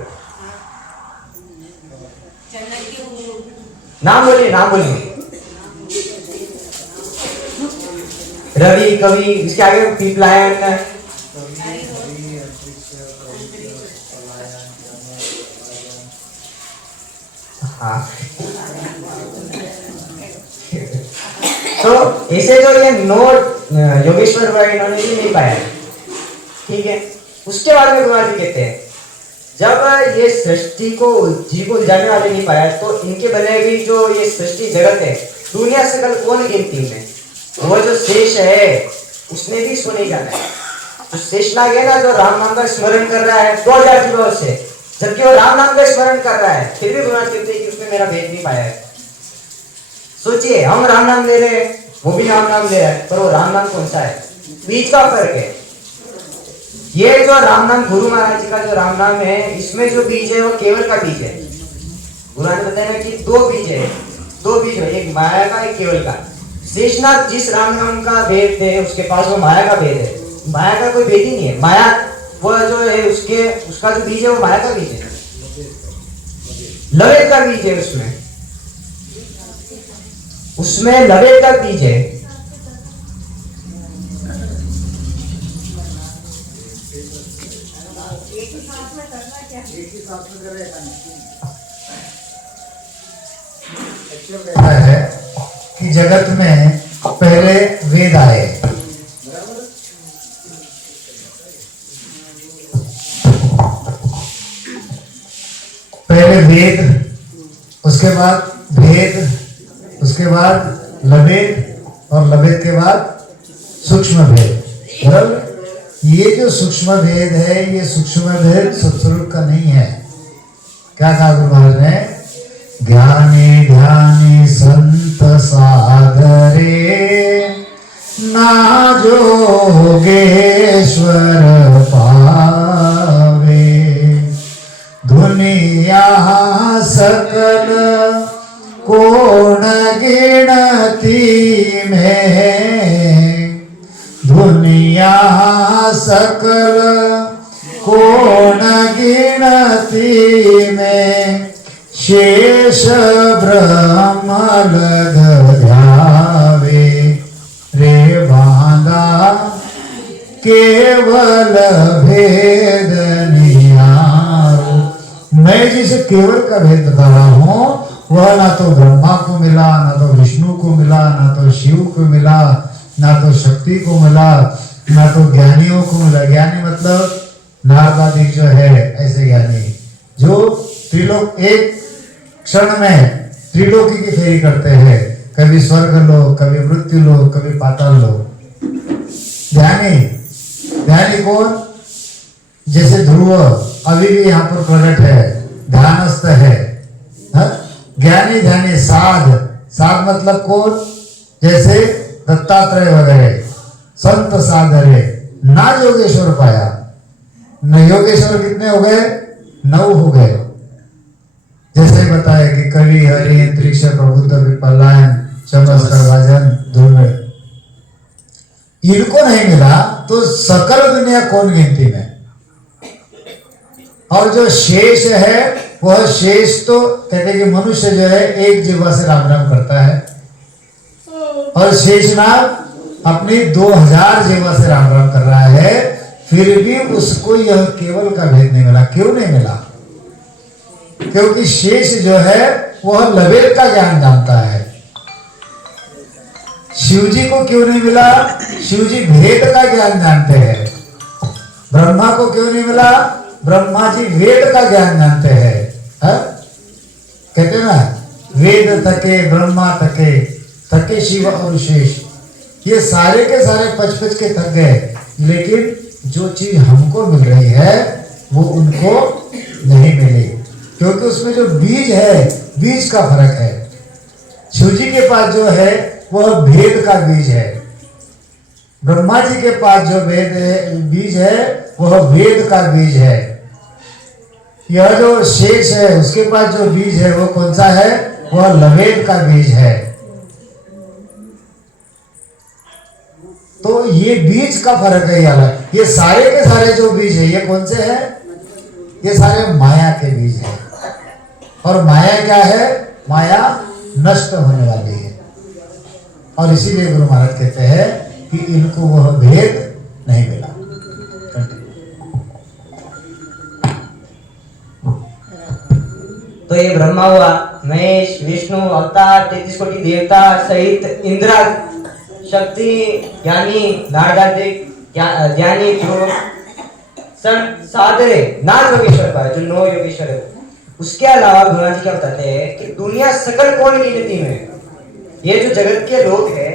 नाम बोलिए, नाम बोलिए। रवि, कवि, इसके आगे पिपलायन, हाँ। तो ऐसे जो ये 9 योगेश्वर हुआ इन्होंने भी नहीं पाया, ठीक है। उसके बाद में गुरुनाथ जी कहते हैं जब ये सृष्टि को जीव को जानने वाले नहीं पाया, तो इनके बने हुई जो ये सृष्टि जगत है, दुनिया से कल कौन गिनती में, वो जो शेष है उसने भी इसको नहीं जाना है। तो शेषनाग है ना, जो राम नाम का स्मरण कर रहा है 2000 वर्ष से, जबकि वो राम नाम का स्मरण कर रहा है, फिर भी गुरु महाराज कहते हैं कि उसने मेरा भेद नहीं पाया है। सोचिए, हम राम नाम ले रहे हैं, वो भी राम नाम ले रहा है, पर वो राम नाम कौन सा है? बीच का फर्क है। ये जो राम नाम, गुरु महाराज जी का जो राम नाम है, इसमें जो बीज है वो केवल का बीज है। गुरु महाराज ने बताया ना कि दो बीज है, एक माया का, एक केवल का। शेषनाग जिस राम नाम का भेद है, उसके पास वो माया का भेद है। माया का कोई भेद ही नहीं है। माया वो जो है, उसका जो बीज है वो माया का बीज है, लवेद का बीज है। उसमें लवेद का बीज है। है कि जगत में पहले वेद आए, पहले वेद, उसके बाद भेद, उसके बाद लवेद, और लवेद के बाद सूक्ष्म भेद। बराबर? ये जो सूक्ष्म भेद है, ये सूक्ष्म भेद सत्स्वरूप का नहीं है। क्या कहा गुरु महाराज ने? ज्ञानी ध्यानी संत सागरे ना जोगेश्वर पावे, दुनिया सकल कोण गिनती में, दुनिया सकल कोण गिनती में, शेष ब्रह्म लग ध्यावे, रे बांधा केवल भेद निहारो। मैं जिसे केवल का भेद बता रहा हूं, वह ना तो ब्रह्मा को मिला, ना तो विष्णु को मिला, ना तो शिव को मिला, ना तो शक्ति को मिला, ना तो ज्ञानियों को मिला। ज्ञानी मतलब नारदादिक जो है, ऐसे ज्ञानी जो त्रिलोक, एक क्षण में त्रिलोकी की फेरी करते हैं, कभी स्वर्ग लो, कभी मृत्यु लो, कभी पाताल लो। ध्यानी कौन? जैसे ध्रुव अभी भी यहाँ पर प्रकट है, ध्यानस्थ है। ज्ञानी ध्यानी साध मतलब कौन? जैसे दत्तात्रेय वगैरह संत साधरे ना योगेश्वर पाया। न योगेश्वर कितने हो गए? 9 हो गए। जैसे बताया कि कवि हरि अंतरिक्ष प्रबुद्ध विपलायन चमत्कार भाजन दुर्मिल, इनको नहीं मिला तो सकल दुनिया कौन गिनती में? और जो शेष है, वह शेष तो कहते कि मनुष्य जो है एक जीवा से राम राम करता है, और शेषनाग अपनी 2000 जीवा से राम राम कर रहा है, फिर भी उसको यह केवल का भेद नहीं मिला। क्यों नहीं मिला? क्योंकि शेष जो है वह लवेद का ज्ञान जानता है। शिवजी को क्यों नहीं मिला? शिवजी भेद का ज्ञान जानते हैं। ब्रह्मा को क्यों नहीं मिला? ब्रह्मा जी वेद का ज्ञान जानते हैं। कहते ना, वेद थके ब्रह्मा थके शिव और शेष। ये सारे के सारे पच के थक गए, लेकिन जो चीज हमको मिल रही है वो उनको नहीं मिली, क्योंकि उसमें जो बीज है, बीज का फर्क है। शिवजी के पास जो है वह भेद का बीज है, ब्रह्मा जी के पास जो बीज है वह वेद का बीज है। यह जो शेष है उसके पास जो बीज है वो कौन सा है? वह लवेद का बीज है। तो ये बीज का फर्क है। अलग ये सारे के सारे जो बीज है ये कौन से हैं? ये सारे माया के बीज है। और माया क्या है? माया नष्ट होने वाली है, और इसीलिए गुरु महाराज कहते हैं कि इनको वह भेद नहीं मिला। तो ये ब्रह्मा हुआ, महेश, विष्णु, अवतार, 33 कोटि देवता सहित इंद्र, शक्ति, ज्ञानी, नारदादिक, ज्ञानी, ध्रुव, साधरे, ना योगेश्वर पाए, जो 9 योगेश्वर है। उसके अलावा गुरु जी क्या बताते हैं कि दुनिया सकल कौन गिनती में, ये जो जगत के लोग हैं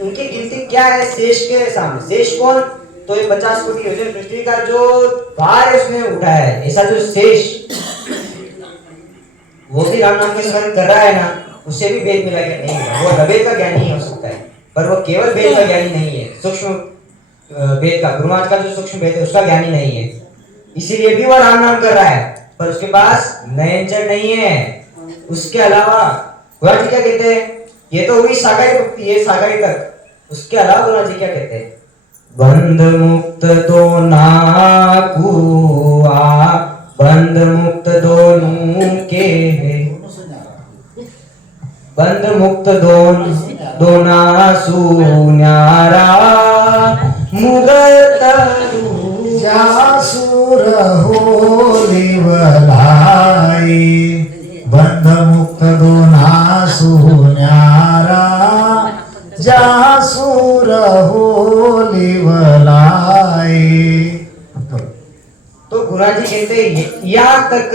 उनकी गिनती क्या है? शेष के सामने। शेष कौन? तो ये 50 कोटि योजन पृथ्वी का जो भार है उसने उठाया है। ऐसा जो शेष वो भी राम नाम के स्मरण कर रहा है ना, उसे भी वेद मिला क्या? नहीं मिला। वो रवेद का ज्ञानी हो सकता है, पर वो केवल वेद का ज्ञानी नहीं है। सूक्ष्म वेद का, गुरु महाराज का जो सूक्ष्म वेद है उसका ज्ञानी नहीं है। इसीलिए भी वो राम नाम कर रहा है, पर उसके पास नयनचर नहीं है। उसके अलावा गुरु जी क्या कहते हैं? ये तो हुई साकारी भक्ति, ये साकारी तक। उसके अलावा गुरु जी क्या कहते हैं? बंध मुक्त दो नाकुआ, बंध मुक्त दोनों के, बंध मुक्त दोना सुन्यारा, मुगत जासुर हो लिवलाई, बंध मुक्त दोना सुन्यारा, जासुर हो लिवलाई। तो गुरुजी कहते यहाँ तक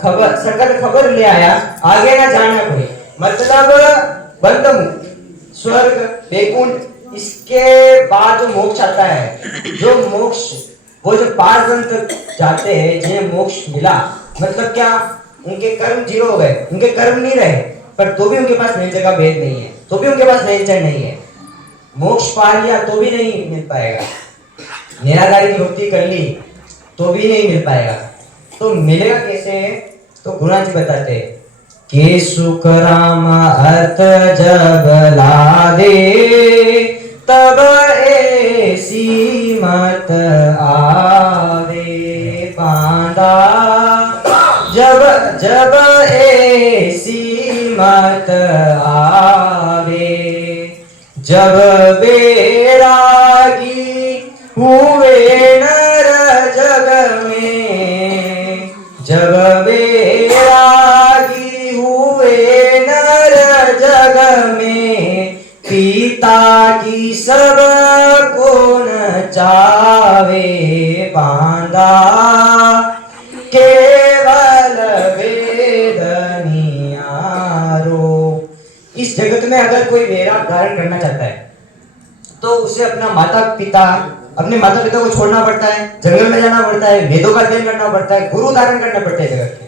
खबर, सकल खबर ले आया, आगे ना जाना कोई। मतलब बंध मुक्त, स्वर्ग, वैकुंठ, इसके बाद जो मोक्ष आता है, जो मोक्ष, वो जो पार ब्रह्म तक जाते हैं जिन्हें मोक्ष मिला, मतलब क्या? उनके कर्म जीरो हो गए, उनके कर्म नहीं रहे, पर तो भी उनके पास नैंचर का भेद नहीं है, तो भी उनके पास नैंचर नहीं है। मोक्ष पा लिया तो भी नहीं मिल पाएगा, निराकारी की भक्ति कर ली तो भी नहीं मिल पाएगा। तो मिलेगा कैसे? तो गुरुनाथ जी बताते हैं कि सुख राम अर्थ जब लादे, तब ऐसी मत आवे बांधा, जब जब ऐसी मत आवे, जब बैरागी हुए नर जग में, जब बैरागी हुए नर जग में, पिता की सब को न चावे बांधा, केवल वेद नियारो। इस जगत में अगर कोई वैराग धारण करना चाहता है तो उसे अपने माता पिता को छोड़ना पड़ता है, जंगल में जाना पड़ता है, वेदों का अध्ययन करना पड़ता है, गुरु धारण करना पड़ता है जगत के।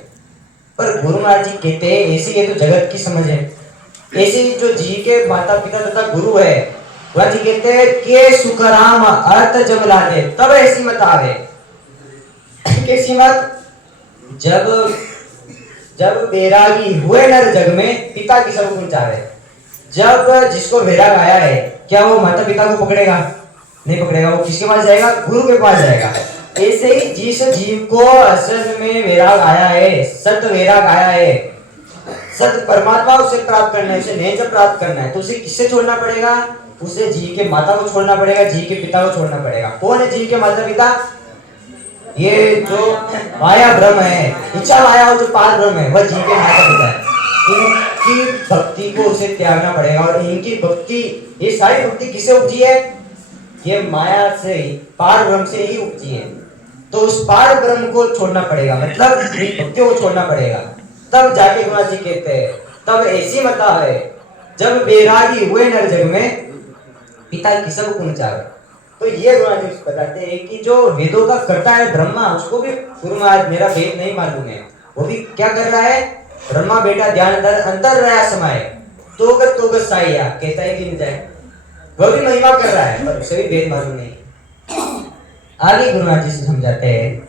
पर गुरु महाराज जी कहते हैं ऐसी ये तो जगत की समझ है, ऐसी जो जी के माता पिता तथा गुरु है, महाराज जी कहते हैं के सुखराम अर्थ जब लादे, तब ऐसी मत आवे। कैसी मत? जब वैरागी हुए नर जग में, पिता की सब गुण चाहे। जब जिसको वैराग आया है, क्या वो माता पिता को पकड़ेगा? नहीं पकड़ेगा। वो किसके पास जाएगा? गुरु के पास जाएगा। ऐसे ही जिस जीव को असल में वैराग आया है, सत वैराग आया है, सत परमात्मा उसे प्राप्त करना है, उसे नेच प्राप्त करना है, तो उसे किससे छोड़ना पड़ेगा? उसे जीव के माता को छोड़ना पड़ेगा, जीव के पिता को छोड़ना पड़ेगा। कौन है जीव के माता पिता? ये जो माया ब्रह्म है, इच्छा माया और जो पार ब्रह्म है, वह जीव के माता पिता है। इनकी भक्ति को उसे त्यागना पड़ेगा, और इनकी भक्ति, ये सारी भक्ति किसे उपजी है? ये माया से ही, पार ब्रह्म से ही उपजी है। तो उस पार ब्रह्म को छोड़ना पड़ेगा, मतलब भक्तियों को छोड़ना पड़ेगा। तब जाके गुरु जी कहते हैं तब ऐसी मता है जब बैरागी हुए नर जग में, पिता की सब गुण चाहे। तो ये गुरु जी बताते हैं कि जो वेदों का करता है ब्रह्मा, उसको भी गुरु महाराज मेरा वेद नहीं मालूम है, वो भी क्या कर रहा है? ब्रह्मा बेटा ध्यान अंतर रहा समाये, तोगत साइया कहता है कि नहीं जाए, वह भी महिमा कर रहा है, पर उसे भी वेद मालूम नहीं। आगे गुरु महाराज जी से समझाते हैं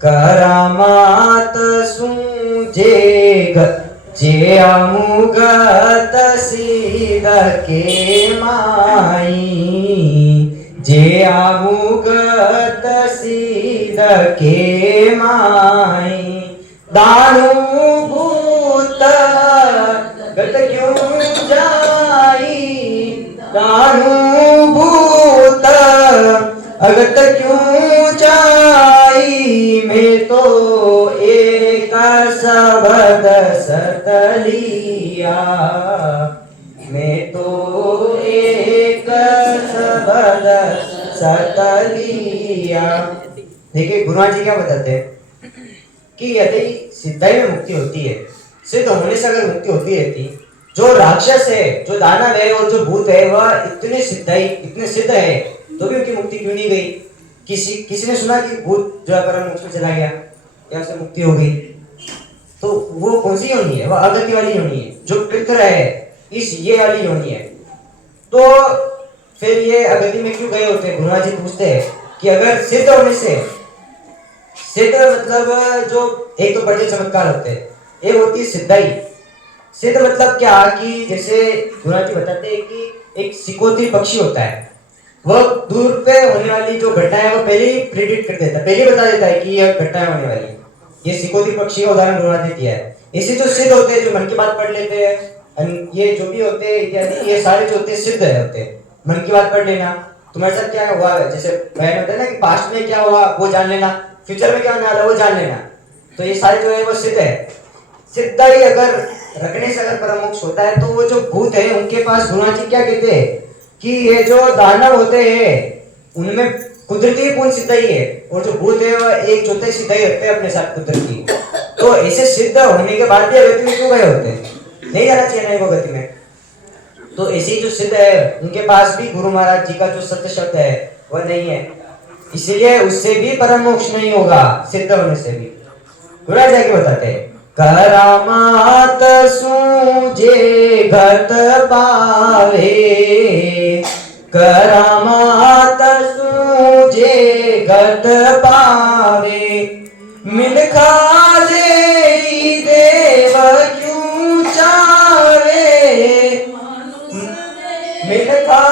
करामात सूझे जे अमुगत सीध के माई, जे अमुगत सीध के माई, दानु भूत गत क्यों जाई, दानु भूत अगत क्यों जाई, मैं तो एक शब्द सतलिया, मैं तो एक शब्द सतलिया। देखिए गुरु जी क्या बताते हैं कि यदि सिद्धाई में मुक्ति होती है, सिद्ध होने से अगर मुक्ति होती रहती, जो राक्षस है, जो दानव है और जो भूत है, वह इतने सिद्ध है तो भी उनकी मुक्ति क्यों नहीं गई? किसी ने सुना कि भूत जो है परम मोक्ष में चला गया या उससे मुक्ति हो गई? तो वो कौन सी योनि है? वो अगति वाली योनि है, जो पितर है इस ये वाली योनि है। तो फिर ये अगति में क्यों गए होते हैं? गुरुनाथ जी पूछते हैं कि अगर सिद्ध होने से, सिद्ध मतलब जो एक तो बड़े चमत्कार होते हैं, एक होती है सिद्धाई। सिद्ध मतलब क्या कि जैसे गुरुनाथ जी बताते हैं कि एक सिकोती पक्षी होता है, वह दूर पे होने वाली जो घटना है वो पहले ही प्रिडिक्ट कर देता है, पहले बता देता है कि यह घटना होने वाली है। ये सिकोती पक्षी का उदाहरण गुरुनाथ ने दिया है। इसी जो सिद्ध होते हैं, जो मन की बात पढ़ लेते हैं, ये जो भी होते हैं इत्यादि, ये सारे जो होते हैं सिद्ध होते हैं। मन की बात पढ़ लेना, तुम्हारे साथ क्या हुआ, जैसे बयान होता है ना कि पास्ट में क्या हुआ वो जान लेना, फ्यूचर में क्या होने वाला वो जान लेना, तो ये सारे जो है वो सिद्ध है। सिद्धाई अगर रखने से अगर परम मोक्ष होता है, तो वो जो भूत है उनके पास गुरुनाथ जी क्या कहते हैं कि ये जो दानव होते हैं उनमें कुदरती पूर्ण सिद्धाई है, और जो भूत है वो एक चौथाई सिद्धाई रखते हैं अपने साथ कुदरती। तो ऐसे सिद्ध होने के बाद भी अगति में क्यों गए होते हैं? नहीं जाना चाहिए ना वो गति में। तो ऐसे जो सिद्ध है उनके पास भी गुरु महाराज जी का जो सत्य शब्द है वह नहीं है, इसीलिए उससे भी परम मोक्ष नहीं होगा सिद्ध होने से भी। गुरुराज जाके बताते हैं, करामात सूझे घट पावे, करामात सूझे घट पावे, मिलखा दे देव क्यों चावे, मिलखा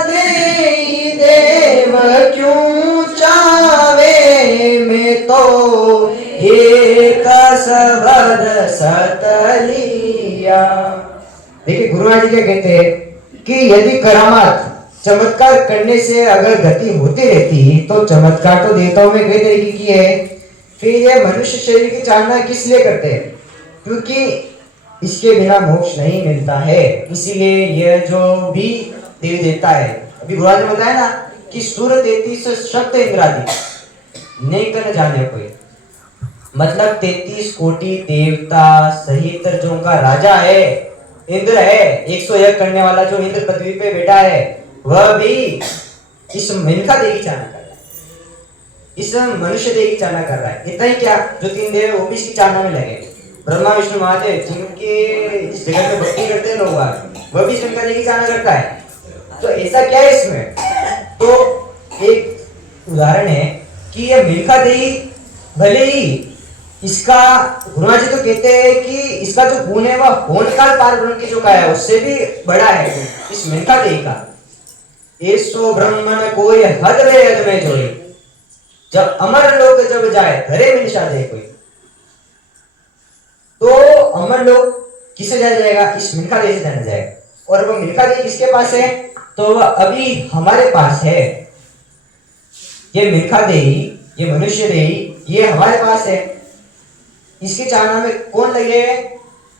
दे देव क्यों चावे, मैं तो एक सबद सतलिया। देखिए गुरुनाथ जी क्या कहते हैं कि यदि करामात चमत्कार करने से अगर गति होती रहती तो चमत्कार तो देवताओं में कई तरीके की है, फिर ये मनुष्य शरीर की चालना किस लिए करते हैं? क्योंकि इसके बिना मोक्ष नहीं मिलता है। इसीलिए यह जो भी देवी देवता है, अभी गुरुनाथ ने बताया ना कि सूर्य 33 शब्द इंद्रादि नहीं कर जाने कोई, मतलब 33 कोटि देवता सहित जो उनका राजा है इंद्र है, 101 करने वाला जो इंद्र पृथ्वी पे बैठा है, वह भी इस मिनखा देवी चालना कर रहा है, इस मनुष्य देवी की चालना कर रहा है। इतना ही क्या, जो 3 देव है वो भी इसकी चालना में लगे, ब्रह्मा विष्णु महादेव जिनके इस जगत में भक्ति करते हैं लोग, वह भी मिनखा देवी की चालना करता है। तो ऐसा क्या है इसमें? तो एक उदाहरण है कि यह मिनखा देवी भले ही इसका गुरुनाथ जी तो कहते हैं कि इसका जो गुण है वह होनकाल पार ब्रह्म की जो का है उससे भी बड़ा है इस मिनखा देवी का। ऐसो ब्रह्मन कोई हद में जोड़ी, जब अमर लोक जब जाए घरे में निशा दे कोई, तो अमर लोक किसे जाया जाएगा? इस मिनखा देवी से जाना जाएगा। और वो मिनखा देवी किसके पास है? तो वह अभी हमारे पास है। ये मिनखा देवी, ये मनुष्य देवी, ये हमारे पास है। इसकी चालना में कौन लगे?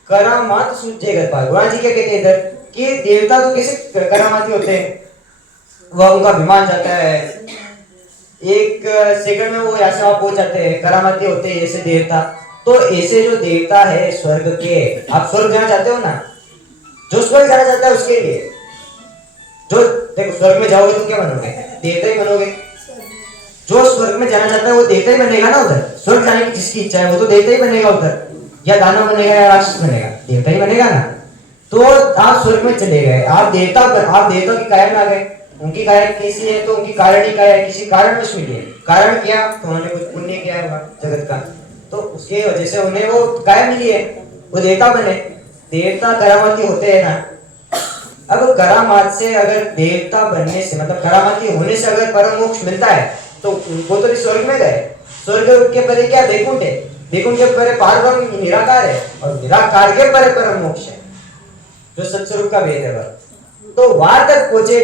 करामात सूझेगा पार। गुरुनाथ जी क्या कहते हैं इधर कि देवता तो कैसे करामाती होते हैं, वह उनका विमान जाता है, 1 सेकंड में वो यहाँ से वहां पहुंच जाते हैं, करामाती होते हैं ऐसे देवता। तो ऐसे जो देवता है स्वर्ग के, आप स्वर्ग जाना चाहते हो ना, जो स्वर्ग जाना चाहता है उसके लिए, जो देखो स्वर्ग में जाओगे तो क्या बनोगे? देवता ही बनोगे। जो स्वर्ग में जाना चाहता है वो देवता ही बनेगा ना उधर। स्वर्ग जाने की जिसकी इच्छा है वो तो देवता ही बनेगा उधर, या दानव बनेगा या राक्षस बनेगा, देवता ही बनेगा ना। तो आप स्वर्ग में चले गए, आप देवता की काया में आ गए। उनकी काया कैसी है? तो उनकी कारण ही काया किसी कारण में मिली है। कारण क्या? तो उन्होंने कुछ पुण्य किया होगा जगत का, तो उसके वजह से उन्हें वो काया मिली है, वो देवता बने। देवता करामाती होते हैं ना। अब करामात से अगर देवता बनने से मतलब करामाती होने से अगर परम मोक्ष मिलता है तो वो तो स्वर्ग में गए। स्वर्ग के परे क्या? वैकुंठ है, वैकुंठ के परे पारब्रह्म निराकार है, और निराकार के परे परम मोक्ष है जो सत्स्वरूप का भेद है वह। तो वहां तक पहुंचे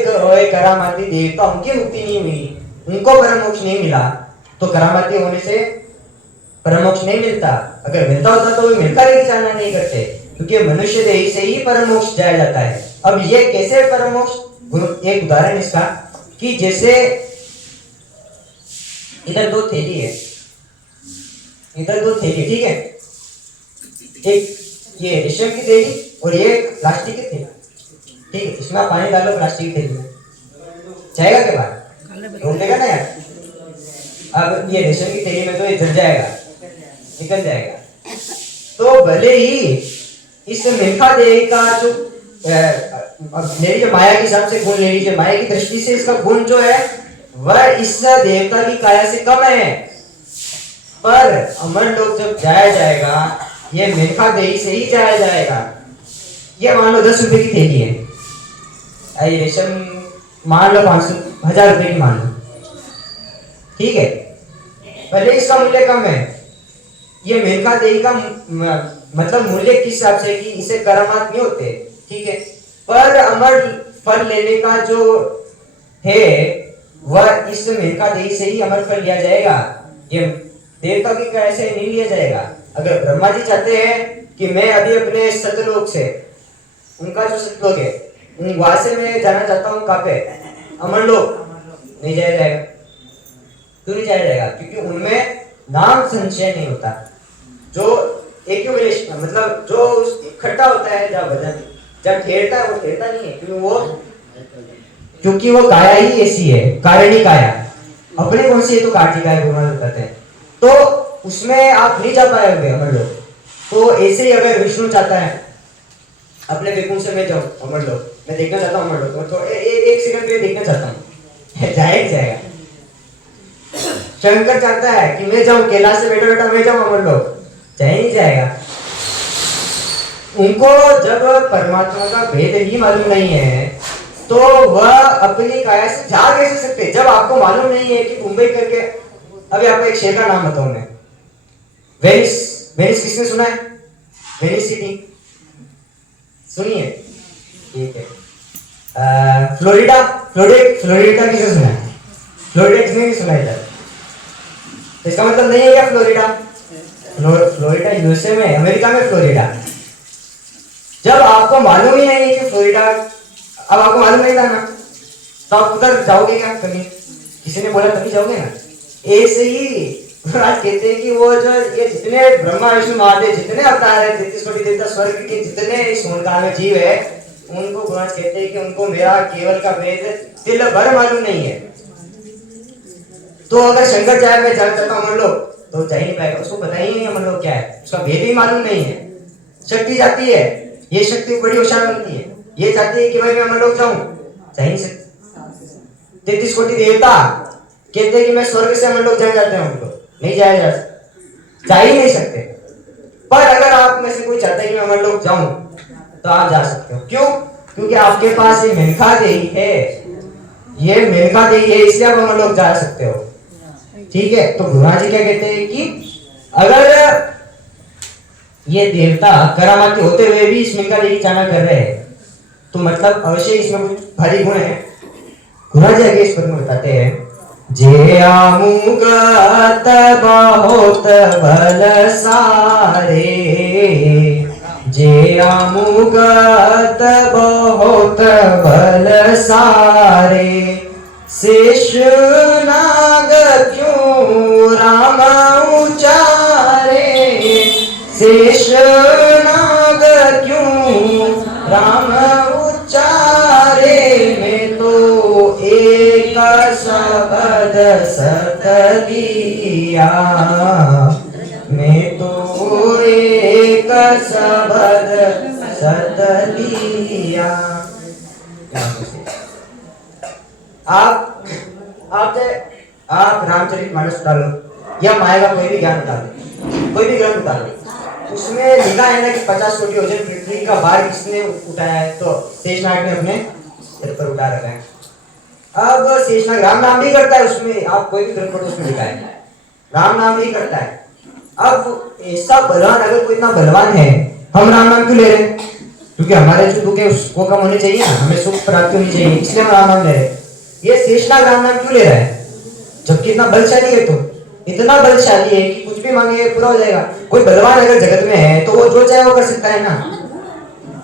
करामाती देवता, उनकी मुक्ति नहीं हुई, उनको परम मोक्ष नहीं मिला, तो करामाती होने से परम मोक्ष नहीं मिलता। अगर मिलता होता तो वे मिलकर ही चालना नहीं करते, क्योंकि मनुष्य देह से ही परम मोक्ष जाया जाता है। अब ये कैसे परम मोक्ष? एक उदाहरण इसका कि जैसे इधर 2 थैली है, इधर 2 थैली, ठीक है, एक ये रेशम की थैली और ये प्लास्टिक की थैली, ठीक है, इसमें आप पानी डालो प्लास्टिक की थैली में, जाएगा क्या बाहर? रोक देगा ना यार। अब ये रेशम की थैली में तो ये जल जाएगा, निकल जाएगा। तो भले ही इस मिल्खा देही का जो ले लीजिए माया के हिसाब से गुण ले लीजिए, माया की दृष्टि से इसका गुण जो है वह इस देवता की काया से कम है, पर अमर लोग जब जाया जाएगा ये मिल्खा देही से ही जाया जाएगा। ये मान लो 10 रुपए की थैली है, ये रेशम मान लो 500-1000 रुपए की मान लो, ठीक है, भले इसका मूल्य कम है। ये मिल्खा देही का मतलब मूल्य किस हिसाब से कि इसे करामात नहीं होते, ठीक है, पर अमर फल लेने का जो है वह इस मिल्खा देही से ही अमर फल लिया जाएगा। ये देवता की कैसे नहीं लिया जाएगा। अगर ब्रह्मा जी चाहते हैं कि मैं अभी अपने सतलोक से, उनका जो सतलोक है वहां से मैं जाना चाहता हूँ, कहाँ पे, अमर लोक, नहीं जाया जाएगा। क्यों नहीं जाया जाएगा? क्योंकि उनमें नाम संचय नहीं होता, जो एक्यूमुलेशन मतलब जो इकट्ठा होता है, जब वजन जब ठहरता है वो ठहरता नहीं है, क्योंकि वो काया ही ऐसी है, कारणी काया। अपने कौन सी है तो कार्तिक काया गुरुनाथ बताते हैं, तो उसमें आप नहीं जा पाएंगे अमर लोग। तो ऐसे ही अगर विष्णु चाहता है अपने विपुल से मैं जाऊं अमर लोग, मैं देखना चाहता हूँ अमर लोग, तो एक सेकंड के लिए देखना चाहता हूँ, जाएगा। शंकर चाहता है कि मैं जाऊं कैलाश से बैठा बैठा मैं जाऊं अमर लोग, नहीं जाएगा। उनको जब परमात्मा का भेद ही मालूम नहीं है तो वह अपनी काया से जा कैसे सकते। जब आपको मालूम नहीं है कि मुंबई करके, अभी आपको एक शहर का नाम बताऊं मैं, वेनिस। वेनिस किसने सुना है? वेनिस सिटी सुनिए, ठीक है। फ्लोरिडा, फ्लोरिडा किसने सुना है? फ्लोरिडा किसने नहीं सुना है? तो इसका मतलब नहीं है क्या फ्लोरिडा? फ्लोरिडा यूएसए में, अमेरिका में फ्लोरिडा। जब आपको मालूम ही नहीं है कि फ्लोरिडा, अब आपको मालूम नहीं था ना, तो आप उधर जाओगे क्या कभी? किसी ने बोला तभी जाओगे ना। ऐसे ही आज कहते हैं कि वो जो ये जितने ब्रह्मा विष्णु महादेव जितने अवतार है, 33 कोटि देवता, स्वर्ग के जितने इस काल में जीव है, उनको गुरुराज कहते हैं कि उनको मेरा केवल का वेद तिल भर मालूम नहीं है। तो अगर शंकर चाहे मैं जान चाहता हूँ अमर लोग, तो जा ही नहीं पाएगा, उसको पता ही नहीं अमर लोग क्या है, उसका भेद ही मालूम नहीं है। शक्ति जाती है, ये शक्ति बड़ी होशियार बनती है, ये चाहती है कि भाई मैं अमर लोग जाऊं, जा ही नहीं सकती। 33 कोटि देवता कहते हैं कि मैं स्वर्ग से अमर लोग जाना चाहते हैं, उनको नहीं जाया जा ही नहीं सकते। पर अगर आप में से कोई चाहता है कि मैं अमर लोग जाऊं, तो आप जा सकते हो। क्यों? क्योंकि आपके पास ये मिल्खा देही है, ये मिल्खा देही है, इसलिए आप अमर लोग जा सकते हो, ठीक है। तो गुरुनाथ जी क्या कहते हैं कि अगर ये देवता करामाती होते हुए भी इस मिल्खा देही चाहना कर रहे हैं, तो मतलब अवश्य इसमें कुछ भारी गुण है। गुरुनाथ जी आगे इस पद में बताते हैं, जे आमुगत बहुत बल सारे, जे आमुगत बहुत बल सारे, शेष नाग क्यों राम उचारे, शेष नाग क्यों राम उचारे, में तो एक शब्द सत लिया, में तो एक शब्द सत लिया। आप रामचरितमानस डालो या माया का कोई भी ज्ञान डालो, कोई भी ग्रंथ उतारो, उसमें लिखा है ना कि 50 कोटि योजन पृथ्वी का भार किसने उठाया है, तो शेषनाग ने अपने सिर पर उठा रखा है। अब शेषनाग राम नाम भी करता है उसमें, आप कोई भी ग्रंथ पढ़ो उसमें लिखा है राम नाम भी करता है। अब ऐसा बलवान, अगर कोई इतना बलवान है, हम राम नाम क्यों ले रहे हैं? क्योंकि हमारे जो दुख है उसको कम होने चाहिए ना, हमें सुख प्राप्ति होनी चाहिए, इसलिए हम राम नाम ले रहे हैं। ये शेषनाग राम नाम क्यों ले रहा है? जबकि इतना बलशाली है, तो इतना बलशाली है कि कुछ भी मांगे पूरा हो जाएगा। कोई बलवान अगर जगत में है तो वो जो चाहे वो कर सकता है ना।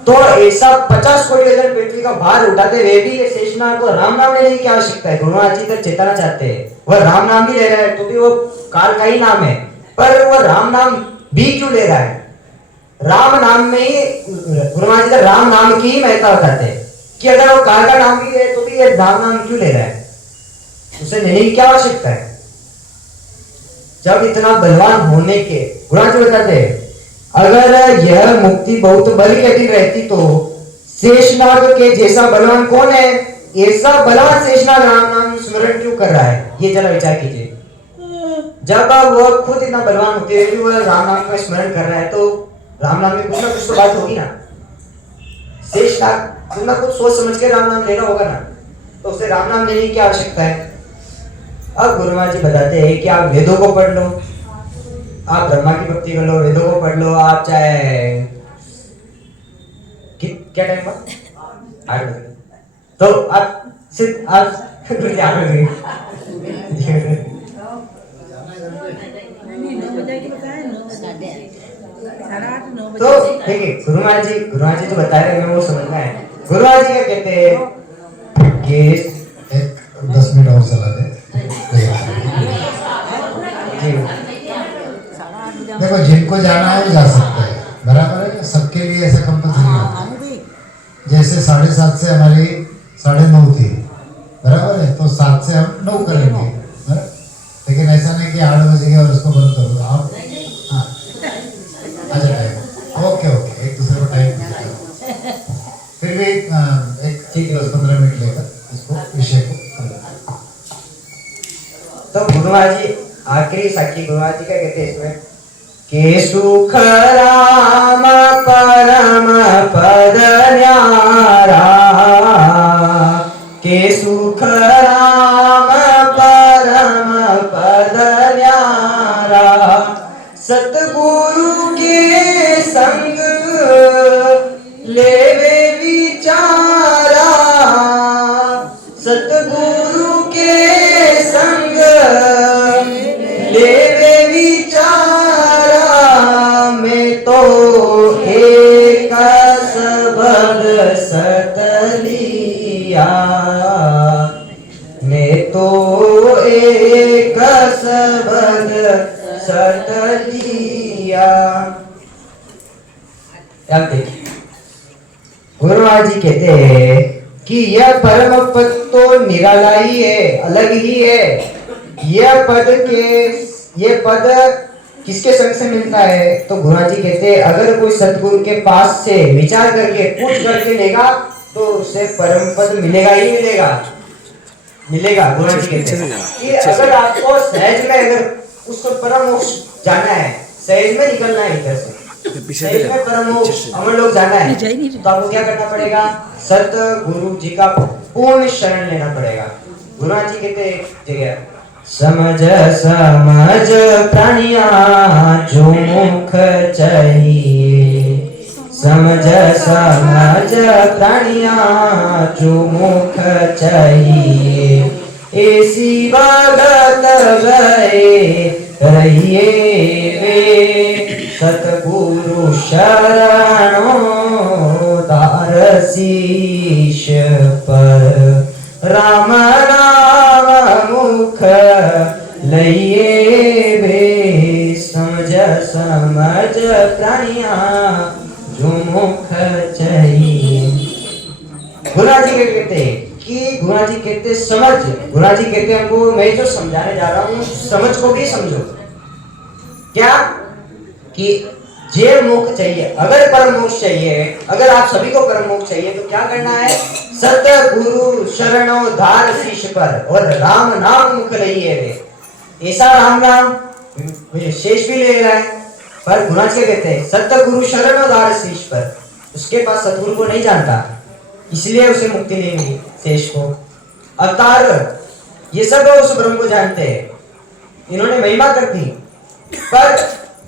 तो ऐसा 50 कोटि योजन पृथ्वी का भार उठाते हुए भी ये शेषनाग को राम नाम लेने की आवश्यकता है। गुरुनाथ जी तक चेताना चाहते हैं, वह राम नाम भी ले रहा है, तो भी वो काल का ही नाम है, पर वह राम नाम भी क्यों ले रहा है? राम नाम में ही गुरुनाथ जी राम नाम की ही महत्ता बताते हैं कि अगर वो काल का नाम भी है तो भी ये राम नाम क्यों ले रहा है। उसे लेने की क्या आवश्यकता है? जब इतना बलवान होने के गुरुनाथ जी बताते हैं, अगर यह मुक्ति बहुत बल के अधीन रहती तो शेषनाग के जैसा बलवान कौन है? ऐसा बलवान शेषनाग राम नाम स्मरण क्यों कर रहा है? ये जरा विचार कीजिए। जब वह खुद इतना बलवान होते हुए भी वह राम नाम का स्मरण कर रहा है तो राम नाम में कुछ ना कुछ तो बात होगी ना। शेषनाग कुछ ना कुछ सोच समझ के राम नाम लेना होगा ना, तो उसे राम नाम लेने की क्या आवश्यकता है? अब गुरुनाथ जी बताते हैं कि आप वेदों को पढ़ लो, आप ब्रह्मा की भक्ति कर लो, वेदों को पढ़ लो, आप चाहे क्या टाइम हुआ 8 बजे, तो आप सिर्फ आप तो देखिए गुरुनाथ जी जो बता रहे हैं वो समझना है। गुरुनाथ जी क्या कहते हैं कि 10 मिनट और चला दे। देखो जिनको जाना है जा सकते हैं, बराबर है, सबके लिए ऐसा कंपल्सरी होता है। जैसे 7:30 से हमारी 9:30 थी, बराबर है, तो 7 से हम 9 करेंगे, लेकिन ऐसा नहीं कि 8 बजे और उसको बंद करो आप। हाँ अच्छा टाइम, ओके एक दूसरे को टाइम फिर भी एक 10-15 मिनट लेकर इसको विषय को। तो गुरुनाथ जी आखिरी साखी गुरुनाथ जी क्या कहते हैं इसमें के सुख राम परम पद न्यारा, के सुख राम परम पद न्यारा, सतगुरु के संग लेवे विचारा, सतगुरु के संग लेवे विचारा, मैं तो एक सबद सतलिया, मैं तो एक सबद सतलिया। अब देखिए गुरुनाथ जी कहते हैं कि यह परम पद तो निराला ही है, अलग ही है। यह पद किसके संग से मिलता है? तो गुरुनाथ जी कहते हैं अगर कोई सतगुरु के पास से विचार करके पूछ करके लेगा तो उसे परम पद मिलेगा ही मिलेगा। गुरुनाथ जी कहते हैं कि अगर आपको सहज में अगर उसको परम मोक्ष जाना है, सहज में निकलना है इधर से, सहज में परम मोक्ष अमर लोग जाना है, तो आपको क्या करना पड़ेगा? सतगुरु जी का पूर्ण शरण लेना पड़ेगा। गुरुनाथ जी कहते हैं जगह समझ प्राणिया जो मुख चाहिए, समझ प्राणिया जो मुख चाहिए, ऐसी बात गए रहिए वे, सतगुरु शरणों दार शीश पर, राम नाम मुख लइए वे, समझ प्राणिया जो मुख चाहिए। गुरुनाथ जी कहते हैं कि गुरुनाथ जी कहते समझ, गुरुनाथ जी कहते हमको, मैं जो समझाने जा रहा हूँ समझ को भी समझो। क्या कि जे मोक्ष चाहिए, अगर परम मोक्ष चाहिए, अगर आप सभी को परम मोक्ष चाहिए तो क्या करना है? सतगुरु शरणों धार शीश पर और राम नाम मुख रहिए वे। ऐसा राम नाम शेष भी ले रहा है, पर गुरुनाथ क्या कहते हैं? सतगुरु शरणों धार शीश पर, उसके पास सतगुरु को नहीं जानता, इसलिए उसे मुक्ति नहीं मिली। शेष को अवतार ये सब उस ब्रह्म को जानते हैं, इन्होंने महिमा कर दी, पर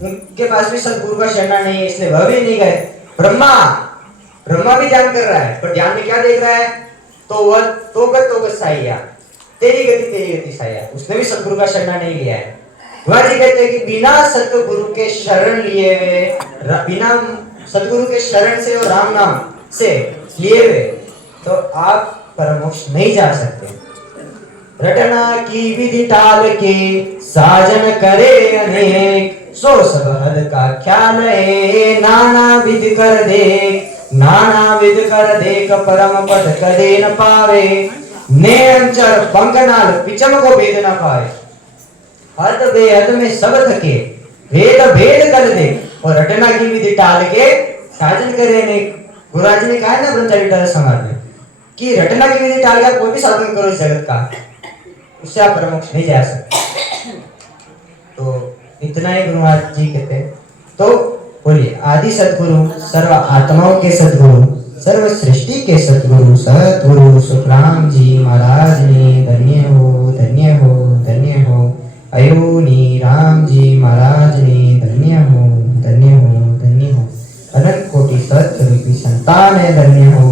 उनके पास भी सतगुरु का शरण नहीं है, इसलिए वह भी नहीं गए। ब्रह्मा भी ध्यान कर रहा है, पर ध्यान में क्या देख रहा है? तो वह तोगत साइया, तेरी गति साइया, उसने भी सतगुरु का शरण नहीं लिया है। वह जी कहते हैं कि बिना सतगुरु के शरण लिए हुए, बिना सतगुरु के शरण से और राम नाम से लिए हुए तो आप परमोक्ष नहीं जा सकते। रटना की विधि टाल के साजन करे अनेक, सो सब हद का ख्याल है नाना विध कर देख, नाना विध कर देख परम पद कदे न पावे। ने अंचर पंकनाल पिचम को भेद ना पाए, हद बेहद में सब थके, भेद भेद कर दे और रटना की विधि टाल के साजन करे ने। गुरुराज ने कहा है ना ब्रह्मचारी टाल समाज में कि रटना की विधि टाल के कोई भी साधन करो इस जगत का, उससे आप परमोक्ष नहीं जा सकते। तो इतना ही गुरुराज जी कहते हैं। तो बोलिए, आदि सद्गुरु, सर्व आत्माओं के सद्गुरु, सर्व सृष्टि के सद्गुरु सद्गुरु सुखराम जी महाराज ने धन्य हो, धन्य हो, धन्य हो। अयोनी राम जी महाराज ने धन्य हो, धन्य हो, धन्य हो। अनंत कोटि सत्स्वरूपी संतान है, धन्य हो,